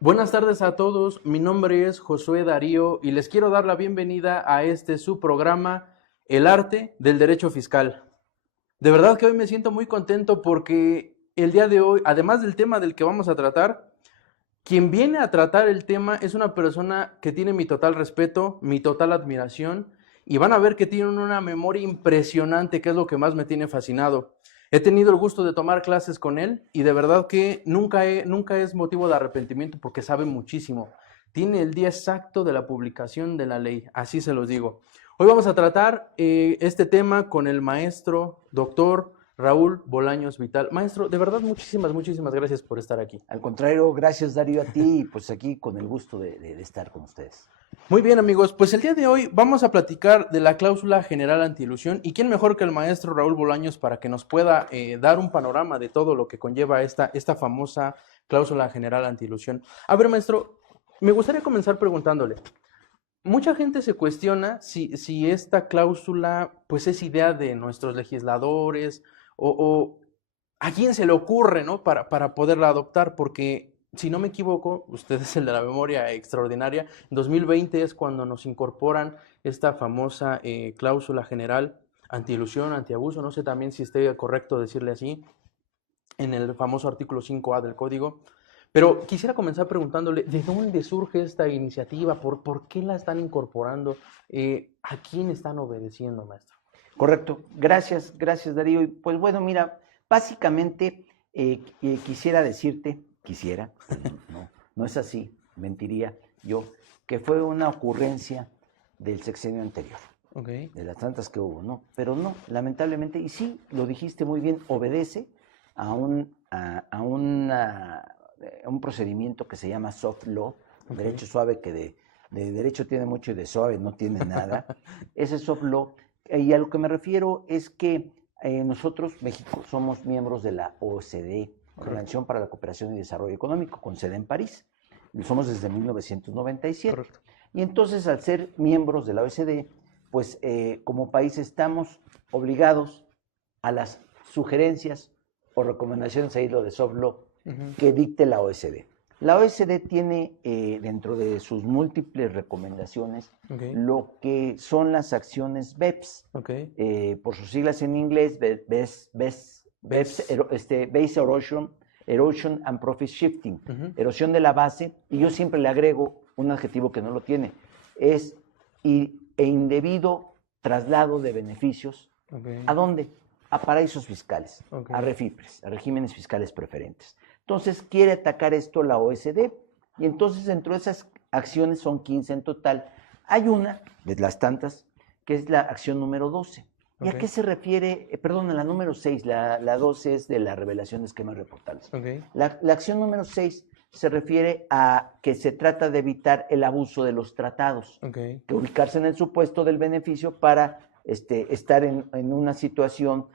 Buenas tardes a todos, mi nombre es Josué Darío y les quiero dar la bienvenida a este su programa, El Arte del Derecho Fiscal. De verdad que hoy me siento muy contento porque el día de hoy, además del tema del que vamos a tratar, quien viene a tratar el tema es una persona que tiene mi total respeto, mi total admiración, y van a ver que tienen una memoria impresionante, que es lo que más me tiene fascinado. He tenido el gusto de tomar clases con él y de verdad que nunca es motivo de arrepentimiento porque sabe muchísimo. Tiene el día exacto de la publicación de la ley, así se los digo. Hoy vamos a tratar este tema con el maestro, doctor Raúl Bolaños Vital. Maestro, de verdad muchísimas gracias por estar aquí. Al contrario, gracias Darío a ti y pues aquí con el gusto de estar con ustedes. Muy bien amigos, pues el día de hoy vamos a platicar de la cláusula general antielusión y quién mejor que el maestro Raúl Bolaños para que nos pueda dar un panorama de todo lo que conlleva esta famosa cláusula general antielusión. A ver maestro, me gustaría comenzar preguntándole, mucha gente se cuestiona si esta cláusula pues es idea de nuestros legisladores o a quién se le ocurre, ¿no? Para poderla adoptar, porque si no me equivoco, usted es el de la memoria extraordinaria, en 2020 es cuando nos incorporan esta famosa cláusula general antielusión, antiabuso, no sé también si esté correcto decirle así, en el famoso artículo 5A del código. Pero quisiera comenzar preguntándole, ¿de dónde surge esta iniciativa? ¿Por qué la están incorporando? ¿A quién están obedeciendo, maestro? Correcto, gracias Darío. Y pues bueno, mira, básicamente quisiera decirte, no es así, mentiría yo, que fue una ocurrencia del sexenio anterior, Okay. de las tantas que hubo, ¿no? Pero no, lamentablemente, y sí, lo dijiste muy bien, obedece a un procedimiento que se llama soft law, Okay. derecho suave que de derecho tiene mucho y de suave no tiene nada. Ese soft law, y a lo que me refiero es que nosotros, México, somos miembros de la OCDE, Organización para la Cooperación y Desarrollo Económico, con sede en París. Lo somos desde 1997. Correcto. Y entonces, al ser miembros de la OCDE, pues como país estamos obligados a las sugerencias o recomendaciones, ahí lo de soft law, que dicte la OSD. La OSD tiene dentro de sus múltiples recomendaciones lo que son las acciones BEPS, por sus siglas en inglés, Base Erosion and Profit Shifting, erosión de la base, y yo siempre le agrego un adjetivo que no lo tiene, es indebido traslado de beneficios. ¿A dónde? A paraísos fiscales, a refipres, a regímenes fiscales preferentes. Entonces quiere atacar esto la OSD, y entonces dentro de esas acciones son 15 en total. Hay una de las tantas que es la acción número 12. ¿Y a qué se refiere? Perdón, la número 6, la 12 es de la revelación de esquemas reportables. La acción número 6 se refiere a que se trata de evitar el abuso de los tratados, que ubicarse en el supuesto del beneficio para estar en una situación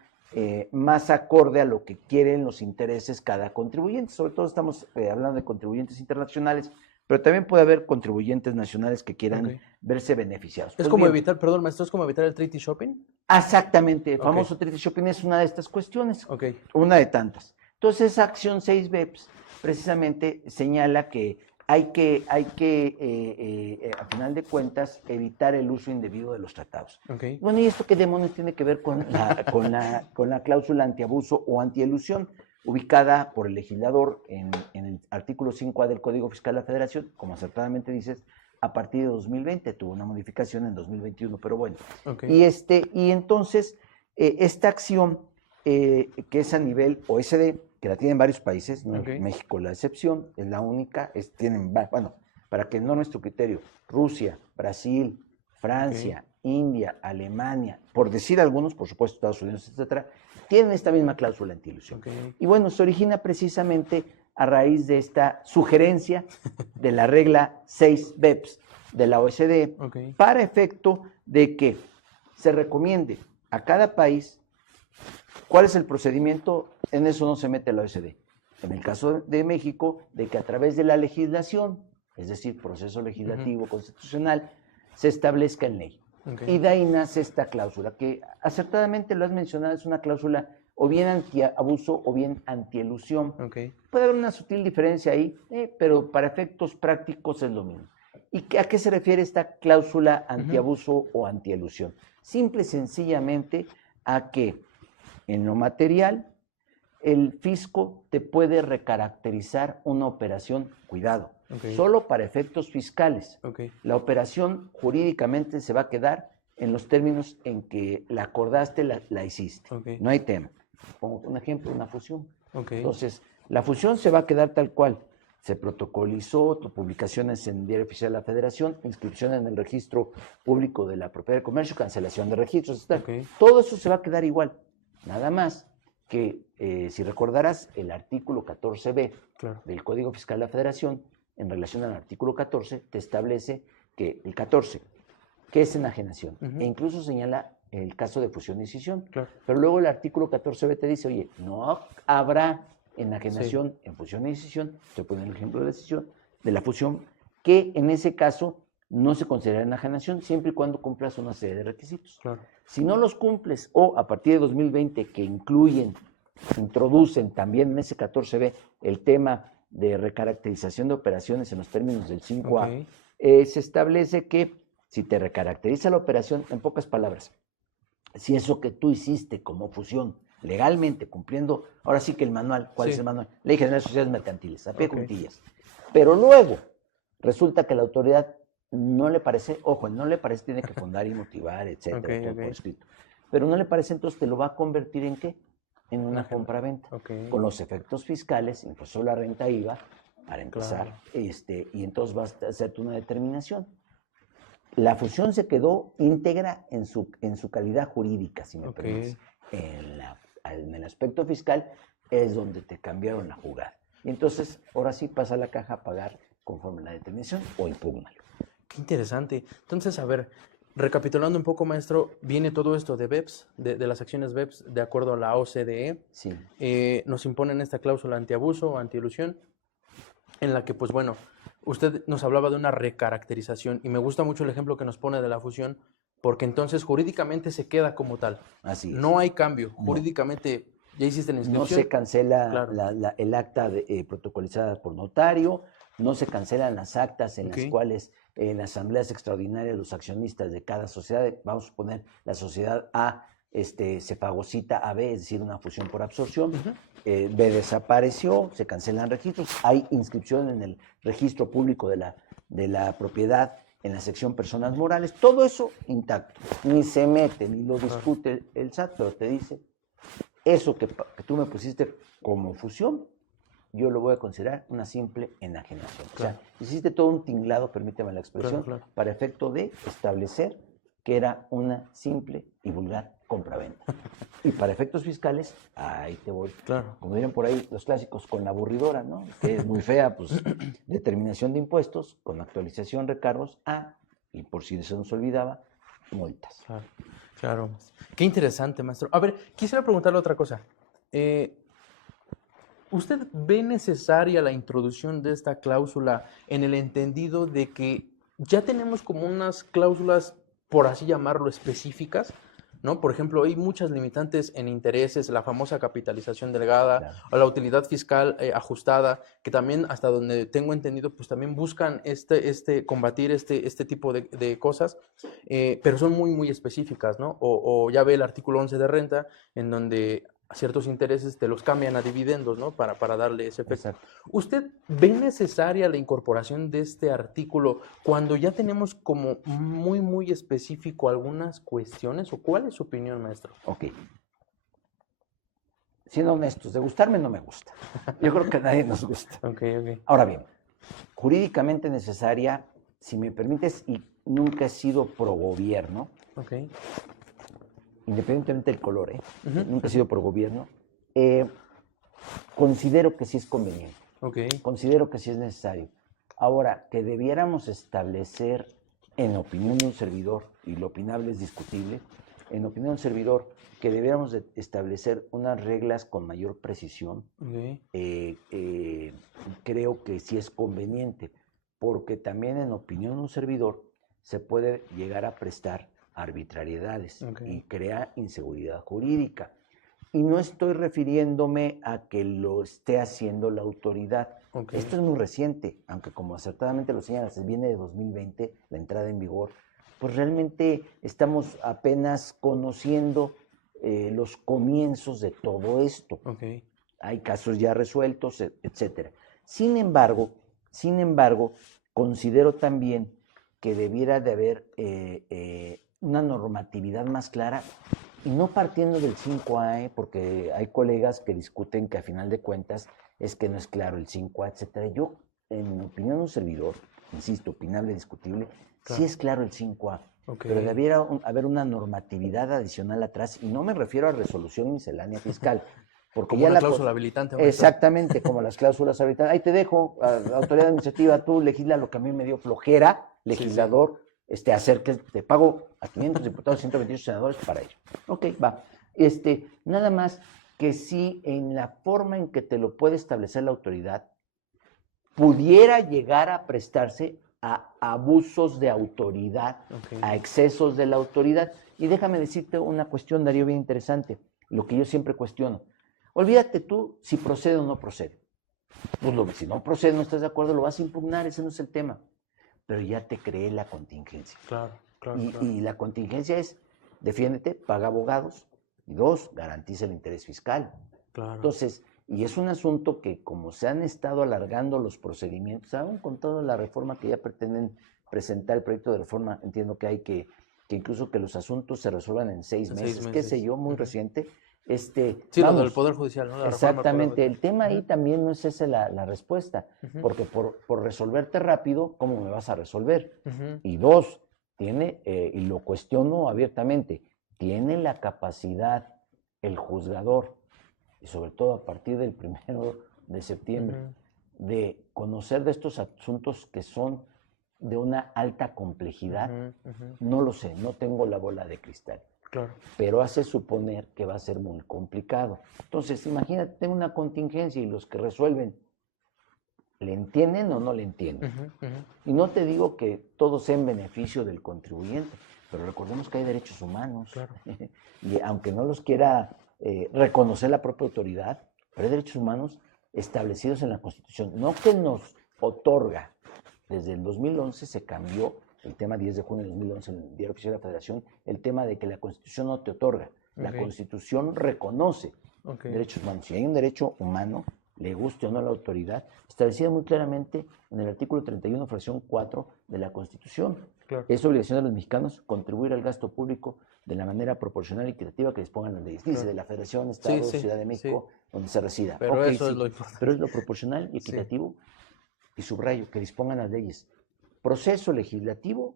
más acorde a lo que quieren los intereses cada contribuyente. Sobre todo estamos hablando de contribuyentes internacionales, pero también puede haber contribuyentes nacionales que quieran verse beneficiados. Es Pues como bien, evitar, perdón, maestro, es como evitar el treaty shopping. Exactamente, el famoso treaty shopping es una de estas cuestiones, una de tantas. Entonces, esa acción 6 BEPS precisamente señala que hay que a final de cuentas, evitar el uso indebido de los tratados. Bueno, ¿y esto qué demonios tiene que ver con la cláusula antiabuso o antielusión, ubicada por el legislador en el artículo 5A del Código Fiscal de la Federación? Como acertadamente dices, a partir de 2020, tuvo una modificación en 2021, pero bueno. Y entonces, esta acción, que es a nivel OSD, que la tienen varios países, no es México la excepción, es la única, tienen, bueno, para que no nuestro criterio, Rusia, Brasil, Francia, India, Alemania, por decir algunos, por supuesto Estados Unidos, etcétera, tienen esta misma cláusula antiilusión. Y bueno, se origina precisamente a raíz de esta sugerencia de la regla 6 BEPS de la OSD, para efecto de que se recomiende a cada país cuál es el procedimiento. En eso no se mete la OSD. En el caso de México, de que a través de la legislación, es decir, proceso legislativo constitucional, se establezca en ley. Y de ahí nace esta cláusula, que acertadamente lo has mencionado, es una cláusula o bien antiabuso o bien antielusión. Okay. Puede haber una sutil diferencia ahí, pero para efectos prácticos es lo mismo. ¿Y a qué se refiere esta cláusula antiabuso o antielusión? Simple y sencillamente a que en lo material el fisco te puede recaracterizar una operación, cuidado, solo para efectos fiscales. La operación jurídicamente se va a quedar en los términos en que la acordaste, la hiciste. No hay tema. Pongo un ejemplo, una fusión. Entonces, la fusión se va a quedar tal cual. Se protocolizó, tu publicaciones en Diario Oficial de la Federación, inscripción en el registro público de la propiedad de comercio, cancelación de registros, etc. Todo eso se va a quedar igual. Nada más que, si recordarás, el artículo 14b del Código Fiscal de la Federación, en relación al artículo 14, te establece que el 14, que es enajenación, e incluso señala el caso de fusión y escisión. Pero luego el artículo 14b te dice, oye, no habrá enajenación en fusión y escisión, te pone el ejemplo de la escisión, de la fusión, que en ese caso no se considera enajenación siempre y cuando cumplas una serie de requisitos. Si no los cumples, o a partir de 2020 que introducen también en ese 14b el tema de recaracterización de operaciones en los términos del 5A, se establece que si te recaracteriza la operación, en pocas palabras, si eso que tú hiciste como fusión, legalmente, cumpliendo, ahora sí que el manual, ¿cuál es el manual? Ley General de Sociedades Mercantiles, a pie juntillas. Pero luego resulta que la autoridad no le parece, ojo, no le parece, tiene que fundar y motivar, etcétera, todo por escrito. Pero no le parece, entonces te lo va a convertir ¿en qué? En una compraventa, con los efectos fiscales, impuesto sobre la renta IVA, para empezar, y entonces vas a hacerte una determinación. La fusión se quedó íntegra en su calidad jurídica, si me permites. En el aspecto fiscal es donde te cambiaron la jugada. Y entonces, ahora sí pasa la caja a pagar conforme a la determinación o impúgnalo. Qué interesante. Entonces, a ver, recapitulando un poco, maestro, viene todo esto de BEPS, de las acciones BEPS, de acuerdo a la OCDE. Sí. Nos imponen esta cláusula antiabuso o antielusión, en la que, pues bueno, usted nos hablaba de una recaracterización y me gusta mucho el ejemplo que nos pone de la fusión, porque entonces jurídicamente se queda como tal. Así es. No hay cambio. Jurídicamente ya hiciste la inscripción. No se cancela el acta protocolizada por notario, no se cancelan las actas en las cuales en las asambleas extraordinarias los accionistas de cada sociedad, vamos a poner la sociedad A, se fagocita a B, es decir, una fusión por absorción. B desapareció, se cancelan registros, hay inscripción en el registro público de la propiedad en la sección personas morales, todo eso intacto, ni se mete, ni lo discute el SAT, pero te dice, eso que tú me pusiste como fusión, yo lo voy a considerar una simple enajenación. O sea, hiciste todo un tinglado, permíteme la expresión, para efecto de establecer que era una simple y vulgar compraventa. Y para efectos fiscales, ahí te voy. Como dirían por ahí los clásicos, con la aburridora, ¿no? Que es muy fea, pues, determinación de impuestos, con actualización, recargos, y por si se nos olvidaba, multas. Claro. Qué interesante, maestro. A ver, quisiera preguntarle otra cosa. ¿Usted ve necesaria la introducción de esta cláusula en el entendido de que ya tenemos como unas cláusulas, por así llamarlo, específicas, ¿no? Por ejemplo, hay muchas limitantes en intereses, la famosa capitalización delgada o la utilidad fiscal ajustada, que también, hasta donde tengo entendido, pues también buscan combatir este tipo de cosas, pero son muy, muy específicas, ¿no? O ya ve el artículo 11 de renta, en donde ciertos intereses te los cambian a dividendos, ¿no? Para darle ese efecto. Exacto. ¿Usted ve necesaria la incorporación de este artículo cuando ya tenemos como muy, muy específico algunas cuestiones? ¿O cuál es su opinión, maestro? Ok. Siendo honestos, de gustarme no me gusta. Yo creo que a nadie nos gusta. Ahora bien, jurídicamente necesaria, si me permites, y nunca he sido pro gobierno, independientemente del color, nunca he sido pro gobierno, considero que sí es conveniente, considero que sí es necesario. Ahora, que debiéramos establecer, en opinión de un servidor, y lo opinable es discutible, en opinión de un servidor, que debiéramos de establecer unas reglas con mayor precisión, creo que sí es conveniente, porque también en opinión de un servidor se puede llegar a prestar arbitrariedades y crea inseguridad jurídica. Y no estoy refiriéndome a que lo esté haciendo la autoridad. Esto es muy reciente, aunque como acertadamente lo señalas, viene de 2020 la entrada en vigor, pues realmente estamos apenas conociendo los comienzos de todo esto. Hay casos ya resueltos, etcétera. Sin embargo, considero también que debiera de haber una normatividad más clara y no partiendo del 5A, porque hay colegas que discuten que a final de cuentas es que no es claro el 5A, etcétera. Yo, en mi opinión, un servidor, insisto, opinable, discutible, sí es claro el 5A, pero debiera haber una normatividad adicional atrás, y no me refiero a resolución miscelánea fiscal, porque como ya una cláusula habilitante. Exactamente, como las cláusulas habilitantes. Ahí te dejo, autoridad administrativa, tú legisla lo que a mí me dio flojera, legislador, hacer que te pago a 500 diputados, 128 senadores para ello. Ok, va. Nada más que sí, en la forma en que te lo puede establecer la autoridad, pudiera llegar a prestarse a abusos de autoridad, a excesos de la autoridad. Y déjame decirte una cuestión, Darío, bien interesante, lo que yo siempre cuestiono. Olvídate tú si procede o no procede. Pues si no procede, no estás de acuerdo, lo vas a impugnar, ese no es el tema. Pero ya te creé la contingencia. Claro. Y la contingencia es, defiéndete, paga abogados, y 2, garantiza el interés fiscal. Claro. Entonces, y es un asunto que como se han estado alargando los procedimientos, aún con toda la reforma que ya pretenden presentar, el proyecto de reforma, entiendo que hay que incluso que los asuntos se resuelvan en 6 meses, qué sé yo, muy reciente. Lo del Poder Judicial, ¿no? La exactamente, el tema ahí también no es esa la respuesta, porque por resolverte rápido, ¿cómo me vas a resolver? Y 2, tiene, y lo cuestiono abiertamente, tiene la capacidad el juzgador, y sobre todo a partir del 1 de septiembre, de conocer de estos asuntos que son de una alta complejidad. No lo sé, no tengo la bola de cristal. Claro. Pero hace suponer que va a ser muy complicado. Entonces, imagínate, tengo una contingencia y los que resuelven, ¿le entienden o no le entienden? Y no te digo que todo sea en beneficio del contribuyente, pero recordemos que hay derechos humanos. Claro. Y aunque no los quiera reconocer la propia autoridad, pero hay derechos humanos establecidos en la Constitución, no que nos otorga. Desde el 2011 se cambió el tema 10 de junio de 2011 en el Diario Oficial de la Federación, el tema de que la Constitución no te otorga, la Constitución reconoce derechos humanos. Si hay un derecho humano, le guste o no a la autoridad, establecido muy claramente en el artículo 31, fracción 4 de la Constitución. Claro. Es obligación de los mexicanos contribuir al gasto público de la manera proporcional y equitativa que dispongan las leyes. Dice de la Federación, Estado, Ciudad de México, donde se resida. Pero eso es lo importante. Pero es lo proporcional y equitativo, y subrayo, que dispongan las leyes. Proceso legislativo,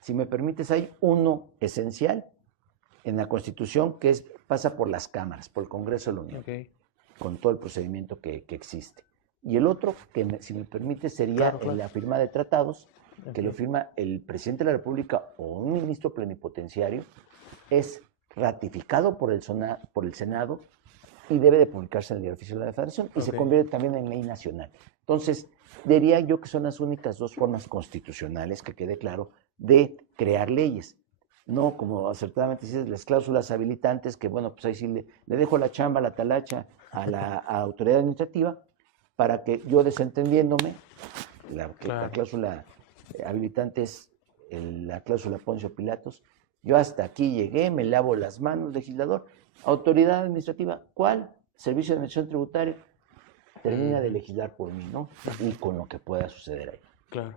si me permites, hay uno esencial en la Constitución que pasa por las cámaras, por el Congreso de la Unión, con todo el procedimiento que existe. Y el otro, que si me permite, sería la firma de tratados, que lo firma el presidente de la República o un ministro plenipotenciario, es ratificado por el Senado y debe de publicarse en el Diario Oficial de la Federación y se convierte también en ley nacional. Entonces, diría yo que son las únicas 2 formas constitucionales, que quede claro, de crear leyes. No, como acertadamente dices, las cláusulas habilitantes, que bueno, pues ahí sí le dejo la chamba, la talacha a la autoridad administrativa, para que yo desentendiéndome, la cláusula habilitante es la cláusula Poncio Pilatos, yo hasta aquí llegué, me lavo las manos, legislador, autoridad administrativa, ¿cuál? Servicio de Administración Tributaria, termina de legislar por mí, ¿no? Y con lo que pueda suceder ahí. Claro.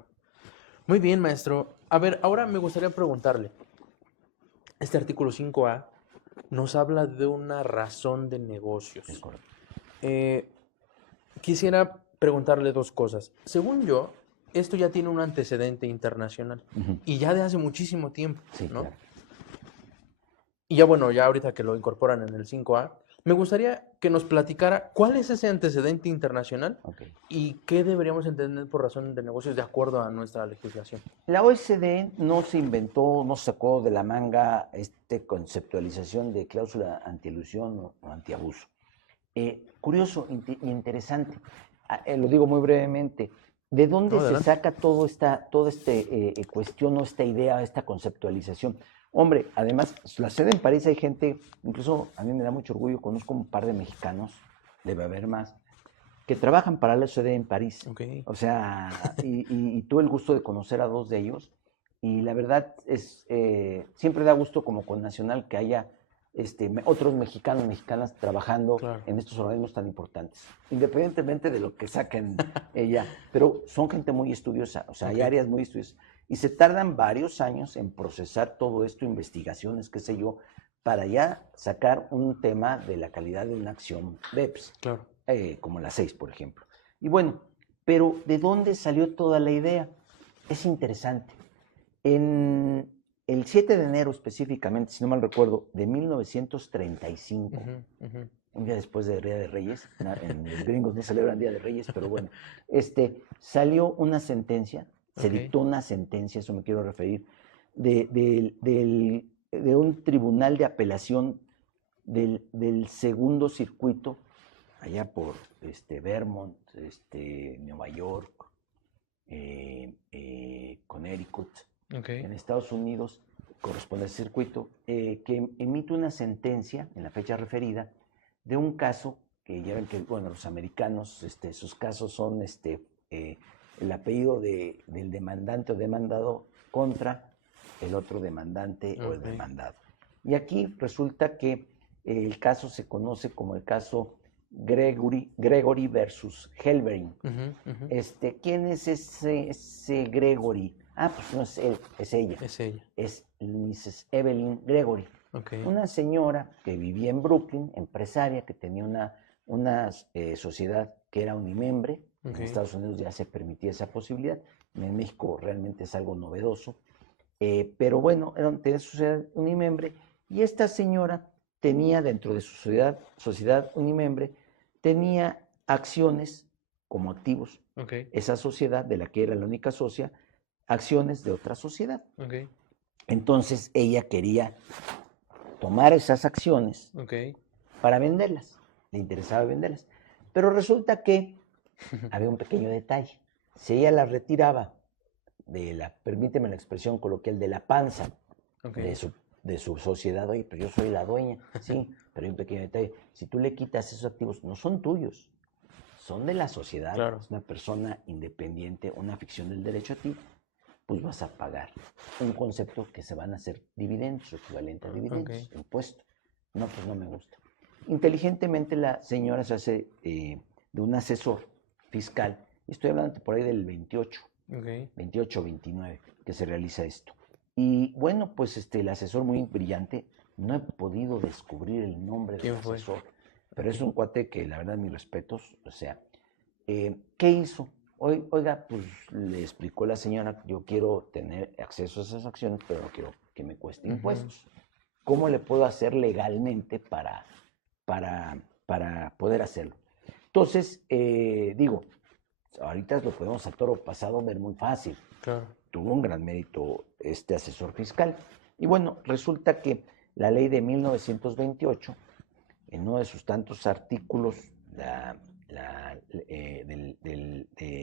Muy bien, maestro. A ver, ahora me gustaría preguntarle. Este artículo 5A nos habla de una razón de negocios. Es correcto. Quisiera preguntarle 2 cosas. Según yo, esto ya tiene un antecedente internacional y ya de hace muchísimo tiempo, sí, ¿no? Claro. Y ya bueno, ya ahorita que lo incorporan en el 5A, me gustaría que nos platicara cuál es ese antecedente internacional y qué deberíamos entender por razón de negocios de acuerdo a nuestra legislación. La OSD no se inventó, no sacó de la manga conceptualización de cláusula antielusión o antiabuso. Curioso e interesante, lo digo muy brevemente, ¿de dónde se saca toda esta cuestión o esta idea, esta conceptualización? Hombre, además, la sede en París hay gente, incluso a mí me da mucho orgullo, conozco un par de mexicanos, debe haber más, que trabajan para la sede en París. Okay. O sea, y tuve el gusto de conocer a 2 de ellos, y la verdad es, siempre da gusto como con Nacional que haya otros mexicanos, mexicanas trabajando en estos organismos tan importantes, independientemente de lo que saquen ella, pero son gente muy estudiosa, o sea, hay áreas muy estudiosas, y se tardan varios años en procesar todo esto, investigaciones, qué sé yo, para ya sacar un tema de la calidad de una acción BEPS, como la 6, por ejemplo. Y bueno, pero ¿de dónde salió toda la idea? Es interesante. En el 7 de enero específicamente, si no mal recuerdo, de 1935, un día después del Día de Reyes, los gringos no celebran Día de Reyes, pero bueno, salió una sentencia, se dictó una sentencia, eso me quiero referir, de un tribunal de apelación del segundo circuito, allá por Vermont, Nueva York, Connecticut, en Estados Unidos, corresponde al circuito, que emite una sentencia en la fecha referida de un caso que ya ven que, bueno, los americanos, sus casos son el apellido del demandante o demandado contra el otro demandante o el demandado. Y aquí resulta que el caso se conoce como el caso Gregory versus Helbering. ¿Quién es ese Gregory? Ah, pues no es él, es ella. Es ella. Es Mrs. Evelyn Gregory. Una señora que vivía en Brooklyn, empresaria, que tenía una sociedad que era unimembre. En Estados Unidos ya se permitía esa posibilidad. En México realmente es algo novedoso. Pero bueno, tenía su sociedad unimembre. Y esta señora tenía dentro de su sociedad unimembre, tenía acciones como activos. Esa sociedad, de la que era la única socia, acciones de otra sociedad. Entonces ella quería tomar esas acciones para venderlas. Le interesaba venderlas. Pero resulta que había un pequeño detalle. Si ella las retiraba permíteme la expresión coloquial, de la panza de su sociedad, oye, pero yo soy la dueña, sí, pero hay un pequeño detalle. Si tú le quitas esos activos, no son tuyos, son de la sociedad, es una persona independiente, una ficción del derecho a ti, pues vas a pagar un concepto que se van a hacer dividendos, equivalente a dividendos, impuesto. No, pues no me gusta. Inteligentemente la señora se hace de un asesor fiscal, estoy hablando por ahí del 28, 28 29, que se realiza esto. Y bueno, pues el asesor muy brillante, no he podido descubrir el nombre del asesor, pero es un cuate que la verdad mis respetos, o sea, ¿qué hizo? Oiga, pues le explicó la señora, yo quiero tener acceso a esas acciones, pero no quiero que me cueste impuestos. ¿Cómo le puedo hacer legalmente para poder hacerlo? Entonces, digo, ahorita lo podemos a toro pasado ver muy fácil. Tuvo un gran mérito este asesor fiscal. Y bueno, resulta que la ley de 1928, en uno de sus tantos artículos, allá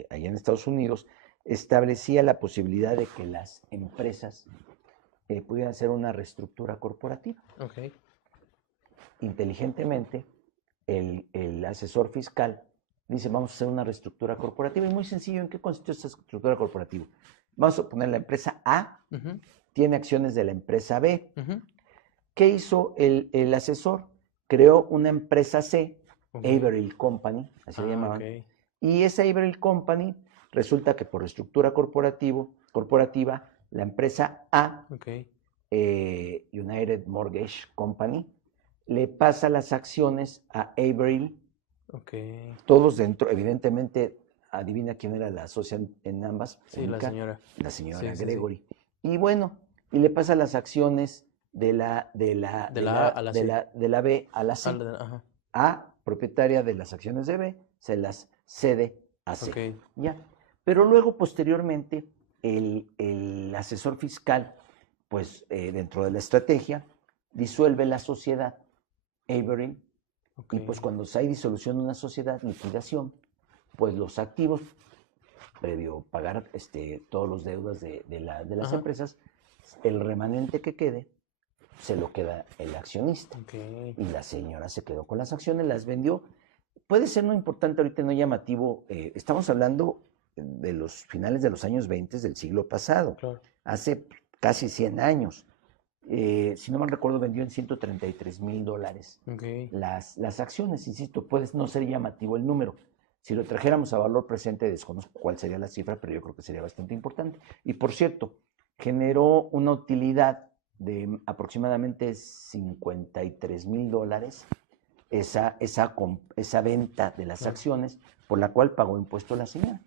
en Estados Unidos, establecía la posibilidad de que las empresas pudieran hacer una reestructura corporativa. Inteligentemente, el asesor fiscal dice, vamos a hacer una reestructura corporativa. Y muy sencillo, ¿en qué consiste esta estructura corporativa? Vamos a poner la empresa A, tiene acciones de la empresa B. ¿Qué hizo el asesor? Creó una empresa C, Averill Company, así le llamaban. Y esa Averill Company, resulta que por estructura corporativa, la empresa A, United Mortgage Company, le pasa las acciones a Averill. Todos dentro, evidentemente, adivina quién era la socia en ambas. Sí, la señora. La señora Gregory. Sí. Y bueno, y le pasa las acciones de la B a la C. A, propietaria de las acciones de B, se las cede a C. Ya. Pero luego, posteriormente, el asesor fiscal, pues dentro de la estrategia, disuelve la sociedad Averill. Y pues cuando hay disolución de una sociedad, liquidación, pues los activos, previo pagar todos los deudas de las empresas, el remanente que quede se lo queda el accionista. Okay. Y la señora se quedó con las acciones, las vendió. Puede ser no importante ahorita, no llamativo. Estamos hablando de los finales de los años 20 del siglo pasado, claro. Hace casi 100 años. Si no mal recuerdo, vendió en $133,000 okay. las acciones. Insisto, puede no ser llamativo el número. Si lo trajéramos a valor presente, desconozco cuál sería la cifra, pero yo creo que sería bastante importante. Y por cierto, generó una utilidad de aproximadamente $53,000 esa venta de las acciones, por la cual pagó impuesto la señora.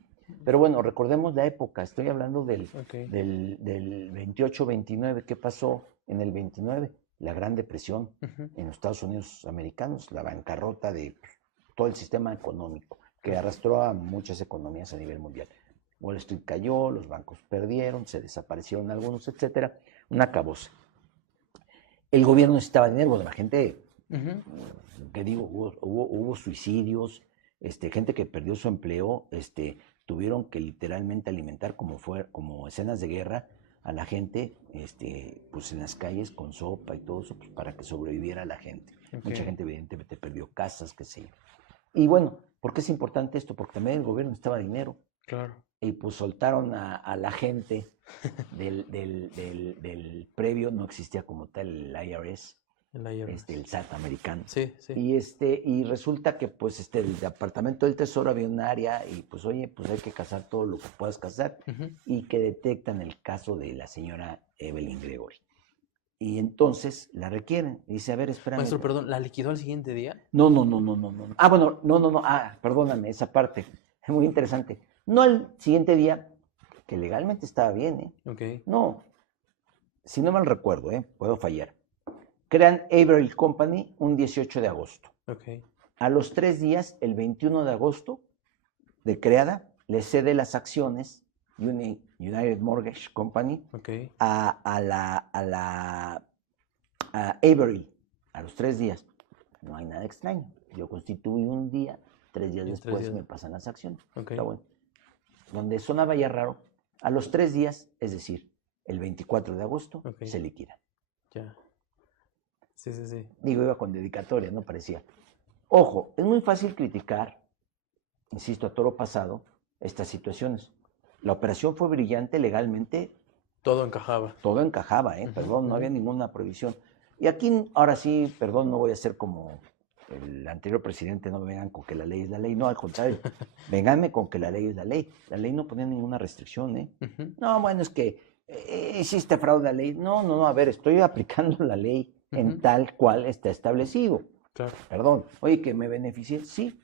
Pero bueno, recordemos la época, estoy hablando del 28-29, ¿qué pasó en el 29? La Gran Depresión en los Estados Unidos americanos, la bancarrota de todo el sistema económico, que arrastró a muchas economías a nivel mundial. Wall Street cayó, los bancos perdieron, se desaparecieron algunos, etcétera, un acabose. El gobierno necesitaba dinero, bueno, la gente, ¿qué digo? Hubo suicidios, gente que perdió su empleo, tuvieron que literalmente alimentar como escenas de guerra a la gente, pues en las calles con sopa y todo eso, pues para que sobreviviera la gente. Mucha gente evidentemente perdió casas, qué sé yo. Y bueno, ¿por qué es importante esto? Porque también el gobierno necesitaba dinero. Claro. Y pues soltaron a la gente del previo, no existía como tal el IRS. El SAT americano. Sí. Y resulta que pues el Departamento del Tesoro había un área y pues oye, pues hay que cazar todo lo que puedas cazar, y que detectan el caso de la señora Evelyn Gregory. Y entonces la requieren. Dice, a ver, espérame. Maestro, perdón, ¿la liquidó al siguiente día? No. Ah, bueno, no. Ah, perdóname, esa parte. Es muy interesante. No al siguiente día, que legalmente estaba bien, ¿eh? Okay. No. Si no mal recuerdo, puedo fallar. Crean Avery Company un 18 de agosto. Okay. A los 3 días, el 21 de agosto de creada, le cede las acciones United Mortgage Company a Avery. A los 3 días. No hay nada extraño. Yo constituí un día, 3 días después me pasan las acciones. Okay. Está bueno. Donde sonaba ya raro, a los 3 días, es decir, el 24 de agosto, se liquida. Ya. Sí. Digo, iba con dedicatoria, no parecía. Ojo, es muy fácil criticar, insisto, a toro pasado, estas situaciones. La operación fue brillante legalmente. Todo encajaba. Perdón, no había ninguna prohibición. Y aquí, ahora sí, perdón, no voy a ser como el anterior presidente, no me vengan con que la ley es la ley. No, al contrario, vénganme con que la ley es la ley. La ley no ponía ninguna restricción, No, bueno, es que hiciste fraude a la ley. No, a ver, estoy aplicando la ley en tal cual está establecido. Claro. Perdón, oye, que me beneficie, sí,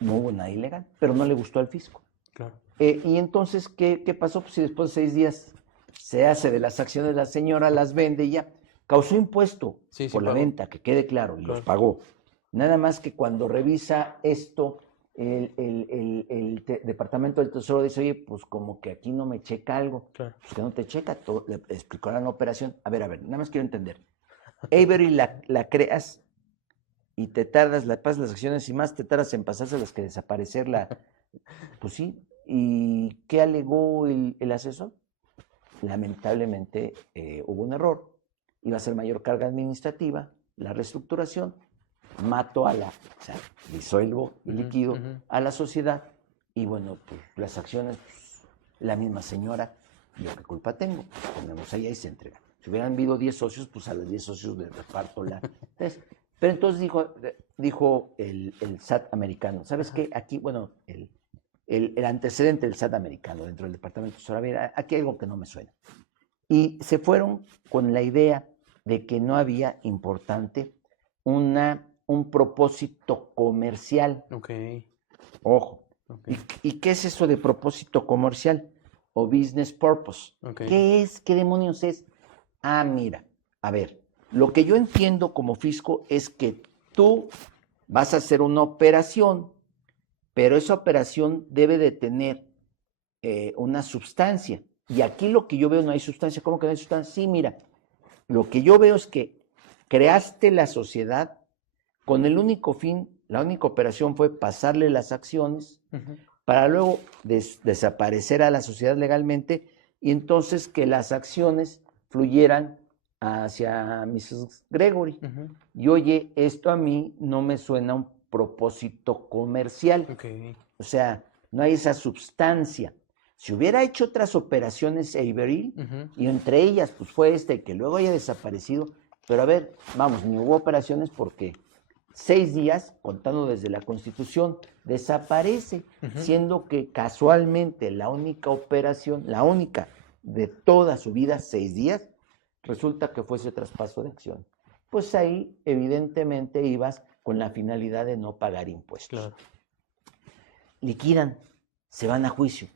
no hubo nada ilegal, pero no le gustó al fisco. Claro. Y entonces, ¿qué pasó? Pues si después de 6 días se hace de las acciones de la señora, las vende y ya, causó impuesto por la venta, que quede claro, y los pagó. Nada más que cuando revisa esto, el Departamento del Tesoro dice, oye, pues como que aquí no me checa algo. Pues que no te checa, todo, le explicó la operación. A ver, nada más quiero entender. Avery la creas y te tardas, la pasas las acciones y más te tardas en pasárselas que desaparecerla. Pues sí. ¿Y qué alegó el asesor? Lamentablemente hubo un error. Iba a ser mayor carga administrativa, la reestructuración, disuelvo y liquido a la sociedad. Y bueno, pues las acciones, pues, la misma señora, yo qué culpa tengo, ponemos allá y se entrega. Si hubieran habido 10 socios, pues a los 10 socios les reparto la... Pero entonces dijo el SAT americano, ¿sabes qué? Aquí, bueno, el antecedente del SAT americano dentro del Departamento de Tesoro, aquí hay algo que no me suena. Y se fueron con la idea de que no había importante un propósito comercial. Ojo. ¿Y qué es eso de propósito comercial o business purpose? ¿Qué es? ¿Qué demonios es? Ah, mira, a ver, lo que yo entiendo como fisco es que tú vas a hacer una operación, pero esa operación debe de tener una sustancia. Y aquí lo que yo veo no hay sustancia. ¿Cómo que no hay sustancia? Sí, mira, lo que yo veo es que creaste la sociedad con el único fin, la única operación fue pasarle las acciones para luego desaparecer a la sociedad legalmente y entonces que las acciones fluyeran hacia Mrs. Gregory. Y oye, esto a mí no me suena a un propósito comercial. O sea, no hay esa sustancia. Si hubiera hecho otras operaciones Avery, y entre ellas pues fue esta y que luego haya desaparecido, pero a ver, vamos, ni hubo operaciones porque 6 días, contando desde la Constitución, desaparece, siendo que casualmente la única operación, la única de toda su vida, 6 días, resulta que fue ese traspaso de acción. Pues ahí evidentemente ibas con la finalidad de no pagar impuestos. Claro. Liquidan, se van a juicio.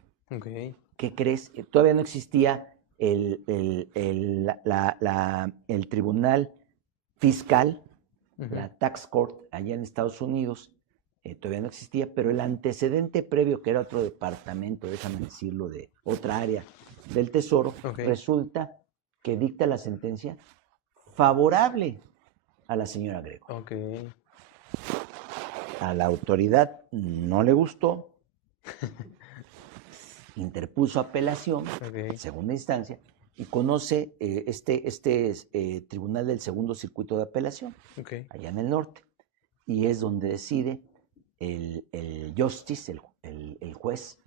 ¿Qué crees? Todavía no existía el tribunal fiscal, la tax court, allá en Estados Unidos, todavía no existía, pero el antecedente previo, que era otro departamento, déjame decirlo, de otra área del Tesoro, resulta que dicta la sentencia favorable a la señora Gregory. A la autoridad no le gustó, interpuso apelación, segunda instancia, y conoce este tribunal del segundo circuito de apelación, allá en el norte, y es donde decide el justice, el juez,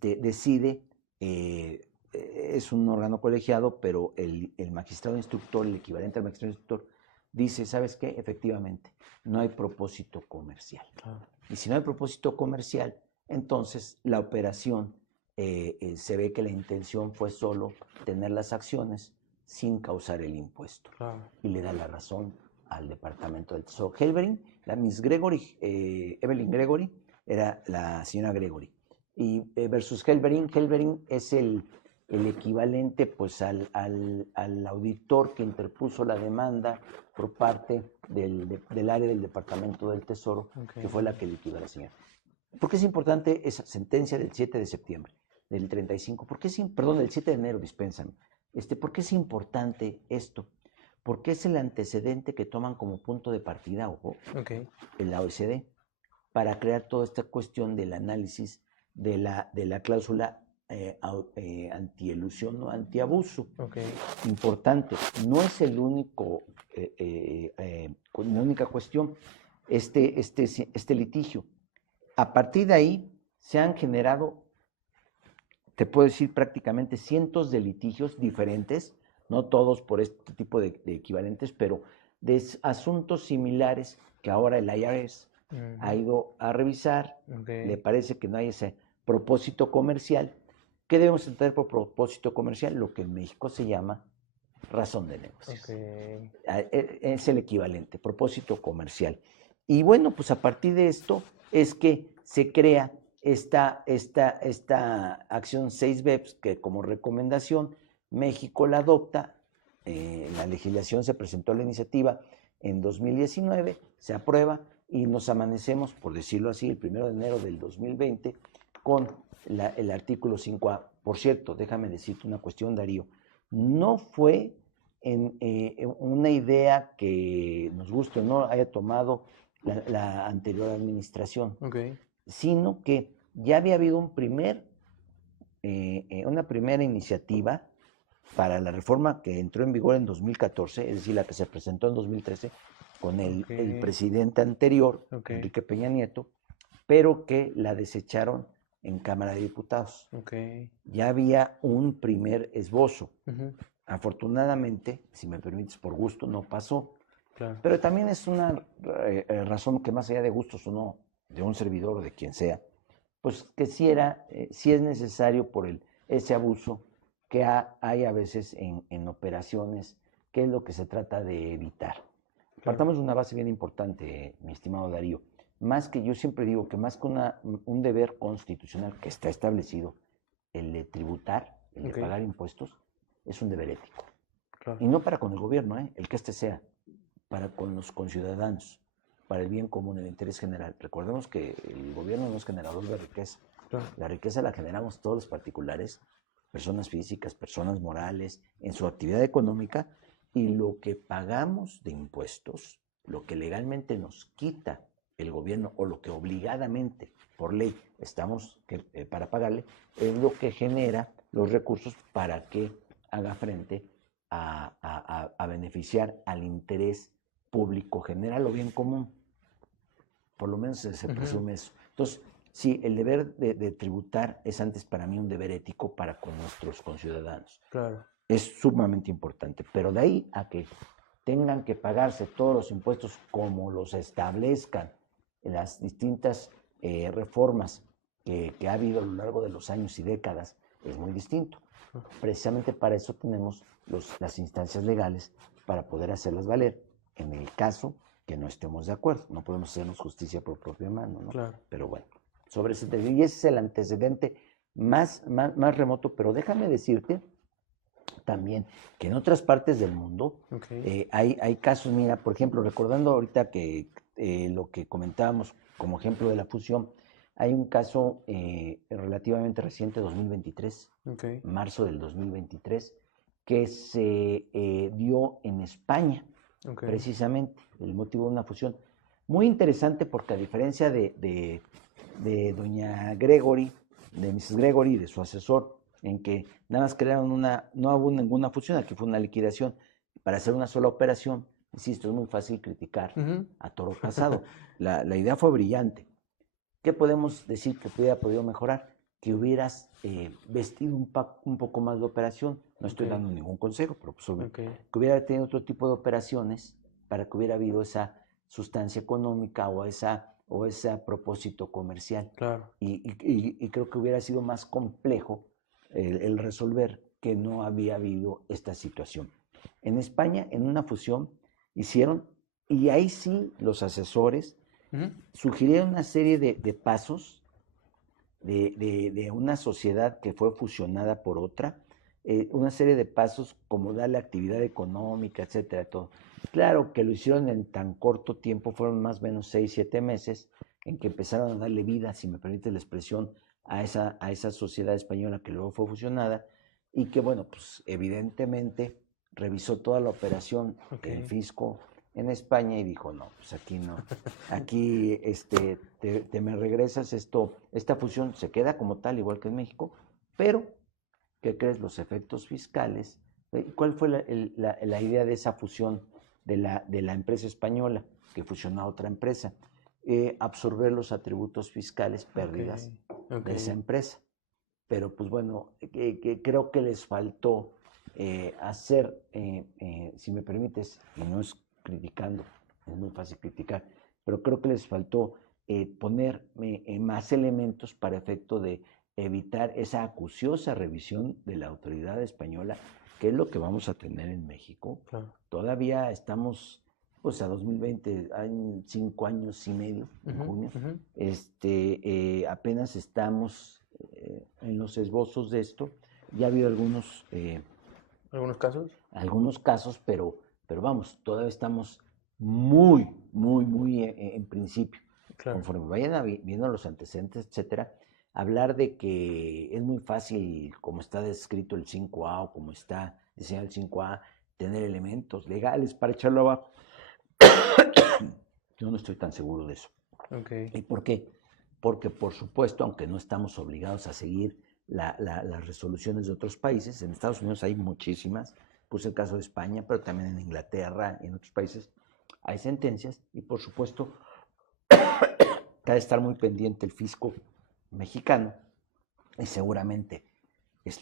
decide, es un órgano colegiado, pero el magistrado instructor, el equivalente al magistrado instructor, dice, ¿sabes qué? Efectivamente, no hay propósito comercial. Y si no hay propósito comercial, entonces la operación se ve que la intención fue solo tener las acciones sin causar el impuesto. Y le da la razón al Departamento del Tesoro. Helbering, la Miss Gregory, Evelyn Gregory, era la señora Gregory. Y versus Helbering, Helbering es el equivalente pues al auditor que interpuso la demanda por parte del área del Departamento del Tesoro, que fue la que liquidó a la señora. ¿Por qué es importante esa sentencia del 7 de septiembre, del 35? Del 7 de enero, dispénsame. ¿Por qué es importante esto? Porque es el antecedente que toman como punto de partida, ojo, en la OECD, para crear toda esta cuestión del análisis de la cláusula antielusión o antiabuso. Importante, no es el único, la única cuestión, este litigio. A partir de ahí se han generado, te puedo decir, prácticamente cientos de litigios diferentes, no todos por este tipo de equivalentes, pero de asuntos similares que ahora el IRS ha ido a revisar. Le parece que no hay ese propósito comercial. ¿Qué debemos entender por propósito comercial? Lo que en México se llama razón de negocios. Es el equivalente, propósito comercial. Y bueno, pues a partir de esto es que se crea esta acción 6 BEPS, que como recomendación México la adopta. La legislación se presentó la iniciativa en 2019, se aprueba y nos amanecemos, por decirlo así, el 1 de enero del 2020 con el artículo 5A. Por cierto, déjame decirte una cuestión, Darío. No fue una idea que nos guste o no haya tomado la anterior administración, sino que ya había habido una primera iniciativa para la reforma que entró en vigor en 2014, es decir, la que se presentó en 2013 con el presidente anterior, Enrique Peña Nieto, pero que la desecharon en Cámara de Diputados. Ya había un primer esbozo. Afortunadamente, si me permites, por gusto, no pasó. Pero también es una razón que más allá de gustos o no, de un servidor o de quien sea, pues que sí es necesario por ese abuso que hay a veces en operaciones, que es lo que se trata de evitar. Partamos de una base bien importante, mi estimado Darío. Yo siempre digo que más que un deber constitucional que está establecido, el de tributar, el de pagar impuestos, es un deber ético. Y no para con el gobierno, el que sea, para con los conciudadanos, para el bien común, el interés general. Recordemos que el gobierno no es generador de riqueza. La riqueza la generamos todos los particulares, personas físicas, personas morales, en su actividad económica, y lo que pagamos de impuestos, lo que legalmente nos quita el gobierno o lo que obligadamente por ley estamos para pagarle, es lo que genera los recursos para que haga frente a beneficiar al interés público general o bien común. Por lo menos se presume eso. Entonces, sí, el deber de tributar es antes para mí un deber ético para con nuestros conciudadanos. Claro. Es sumamente importante, pero de ahí a que tengan que pagarse todos los impuestos como los establezcan en las distintas reformas que ha habido a lo largo de los años y décadas, es muy distinto. Precisamente para eso tenemos las instancias legales para poder hacerlas valer en el caso que no estemos de acuerdo. No podemos hacernos justicia por propia mano, ¿no? Claro. Pero bueno, sobre ese, y ese es el antecedente más remoto, pero déjame decirte también que en otras partes del mundo hay casos, mira, por ejemplo, recordando ahorita que lo que comentábamos como ejemplo de la fusión, hay un caso relativamente reciente, 2023, marzo del 2023, que se dio en España, precisamente, el motivo de una fusión. Muy interesante porque a diferencia de doña Gregory, de Mrs. Gregory, de su asesor, en que nada más crearon no hubo ninguna fusión, aquí fue una liquidación para hacer una sola operación. Insisto, es muy fácil criticar a toro pasado. La idea fue brillante. ¿Qué podemos decir que hubiera podido mejorar? Que hubieras vestido un poco más de operación. No estoy dando ningún consejo, pero pues, que hubiera tenido otro tipo de operaciones para que hubiera habido esa sustancia económica o ese propósito comercial. Claro. Y creo que hubiera sido más complejo el resolver que no había habido esta situación. En España, en una fusión, hicieron, y ahí sí los asesores sugirieron una serie de pasos de una sociedad que fue fusionada por otra, una serie de pasos como darle actividad económica, etcétera, todo. Claro que lo hicieron en tan corto tiempo, fueron más o menos 6, 7 meses, en que empezaron a darle vida, si me permite la expresión, a esa sociedad española que luego fue fusionada, y que, bueno, pues evidentemente revisó toda la operación del fisco en España y dijo, no, pues aquí no, aquí te me regresas esta fusión se queda como tal, igual que en México, pero, ¿qué crees? Los efectos fiscales. ¿Cuál fue la idea de esa fusión de la empresa española que fusionó a otra empresa? Absorber los atributos fiscales, pérdidas de esa empresa. Pero pues bueno, creo que les faltó hacer, si me permites, y no es criticando, es muy fácil criticar, pero creo que les faltó poner más elementos para efecto de evitar esa acuciosa revisión de la autoridad española, que es lo que vamos a tener en México. Claro. Todavía estamos, pues a 2020, hay 5 años y medio, en junio, apenas estamos en los esbozos de esto. Ya ha habido algunos casos. Algunos casos, pero vamos, todavía estamos muy en principio. Claro. Conforme vayan viendo los antecedentes, etcétera, hablar de que es muy fácil, como está descrito el 5A o como está diseñado el 5A, tener elementos legales para echarlo abajo. Yo no estoy tan seguro de eso. ¿Y por qué? Porque, por supuesto, aunque no estamos obligados a seguir las resoluciones de otros países, en Estados Unidos hay muchísimas, puse el caso de España, pero también en Inglaterra y en otros países hay sentencias, y por supuesto que ha de estar muy pendiente el fisco mexicano, y seguramente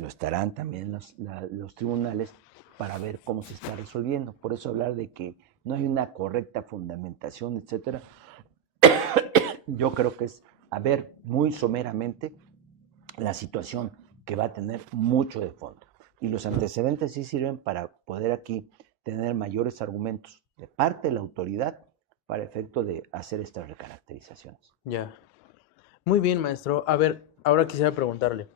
lo estarán también los tribunales para ver cómo se está resolviendo. Por eso hablar de que no hay una correcta fundamentación, etcétera, yo creo que es a ver muy someramente la situación que va a tener mucho de fondo. Y los antecedentes sí sirven para poder aquí tener mayores argumentos de parte de la autoridad para efecto de hacer estas recaracterizaciones. Ya. Muy bien, maestro. A ver, ahora quisiera preguntarle.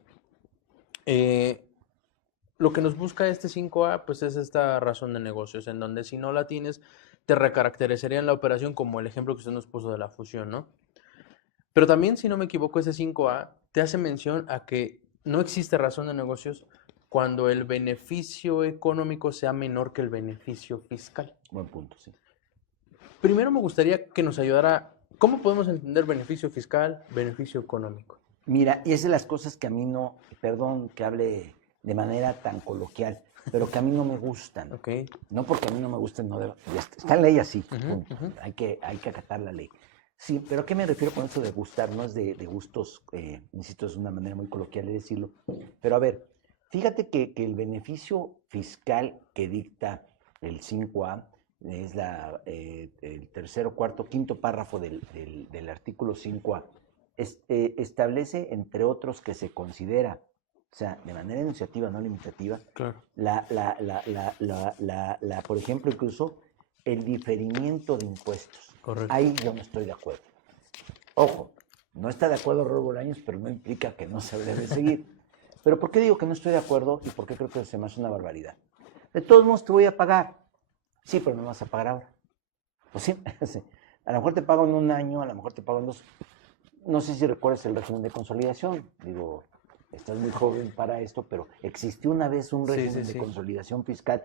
Lo que nos busca este 5A, pues es esta razón de negocios, en donde si no la tienes, te recaracterizarían la operación como el ejemplo que usted nos puso de la fusión, ¿no? Pero también, si no me equivoco, ese 5A te hace mención a que no existe razón de negocios cuando el beneficio económico sea menor que el beneficio fiscal. Buen punto, sí. Primero me gustaría que nos ayudara, ¿cómo podemos entender beneficio fiscal, beneficio económico? Mira, y es de las cosas que a mí no, perdón que hable de manera tan coloquial, pero que a mí no me gustan. Okay. No porque a mí no me gusten, no debo, está en ley así, hay que acatar la ley. Sí, pero ¿a qué me refiero con eso de gustar? No es de gustos, insisto, es una manera muy coloquial de decirlo. Pero a ver, fíjate que el beneficio fiscal que dicta el 5A es el tercero, cuarto, quinto párrafo del artículo 5A. Establece, entre otros, que se considera, o sea, de manera enunciativa, no limitativa, claro. Por ejemplo, incluso el diferimiento de impuestos. Correcto. Ahí yo no estoy de acuerdo. Ojo, no está de acuerdo Raúl Bolaños, pero no implica que no se debe seguir. Pero ¿por qué digo que no estoy de acuerdo y por qué creo que se me hace una barbaridad? De todos modos te voy a pagar. Sí, pero no me vas a pagar ahora. Pues sí, a lo mejor te pago en un año, a lo mejor te pago en 2. No sé si recuerdas el régimen de consolidación. Digo, estás muy joven para esto, pero existió una vez un régimen de consolidación fiscal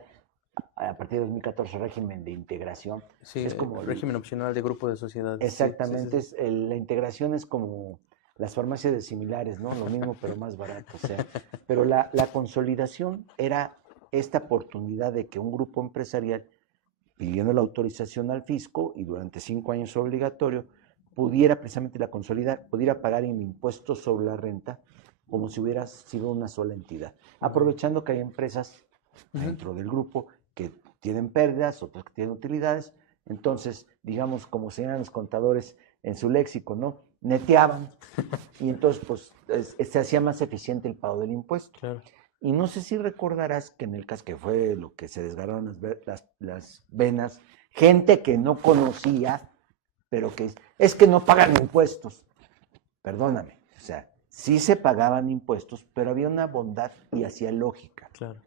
a partir de 2014, régimen de integración. Sí, es como el régimen opcional de grupo de sociedades. Exactamente, la integración es como las farmacias de similares, ¿no? Lo mismo pero más barato. O sea, pero la consolidación era esta oportunidad de que un grupo empresarial, pidiendo la autorización al fisco y durante 5 años obligatorio, pudiera precisamente la consolidar, pudiera pagar en impuestos sobre la renta como si hubiera sido una sola entidad, aprovechando que hay empresas dentro del grupo que tienen pérdidas, otras que tienen utilidades. Entonces, digamos, como señalan los contadores en su léxico, ¿no? Neteaban y entonces pues se hacía más eficiente el pago del impuesto. Claro. Y no sé si recordarás que en el caso que fue lo que se desgarraron las venas, gente que no conocía, pero que es que no pagan impuestos. Perdóname, o sea, sí se pagaban impuestos, pero había una bondad y hacía lógica. Claro.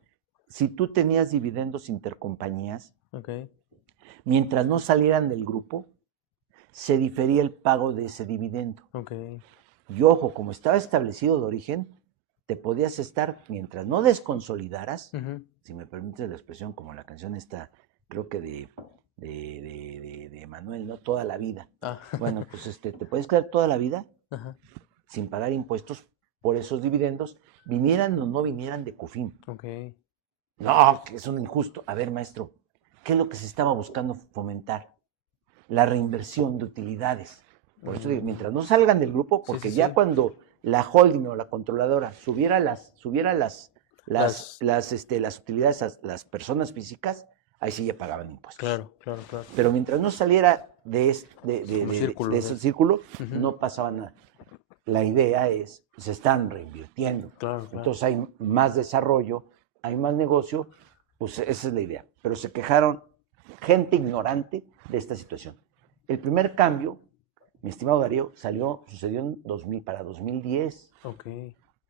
Si tú tenías dividendos intercompañías, mientras no salieran del grupo, se difería el pago de ese dividendo. Y ojo, como estaba establecido de origen, te podías estar, mientras no desconsolidaras, si me permites la expresión, como la canción esta, creo que de Manuel, ¿no? Toda la vida. Bueno, pues te puedes quedar toda la vida sin pagar impuestos por esos dividendos, vinieran o no vinieran de COFIN. No, que es un injusto. A ver, maestro, ¿qué es lo que se estaba buscando fomentar? La reinversión de utilidades. Por eso digo, mientras no salgan del grupo, porque cuando la holding o la controladora subiera las utilidades a las personas físicas, ahí sí ya pagaban impuestos. Claro. Pero mientras no saliera de ese círculo, no pasaba nada. La idea es, se están reinvirtiendo. Entonces hay más desarrollo, hay más negocio, pues esa es la idea. Pero se quejaron gente ignorante de esta situación. El primer cambio, mi estimado Darío, sucedió para 2010.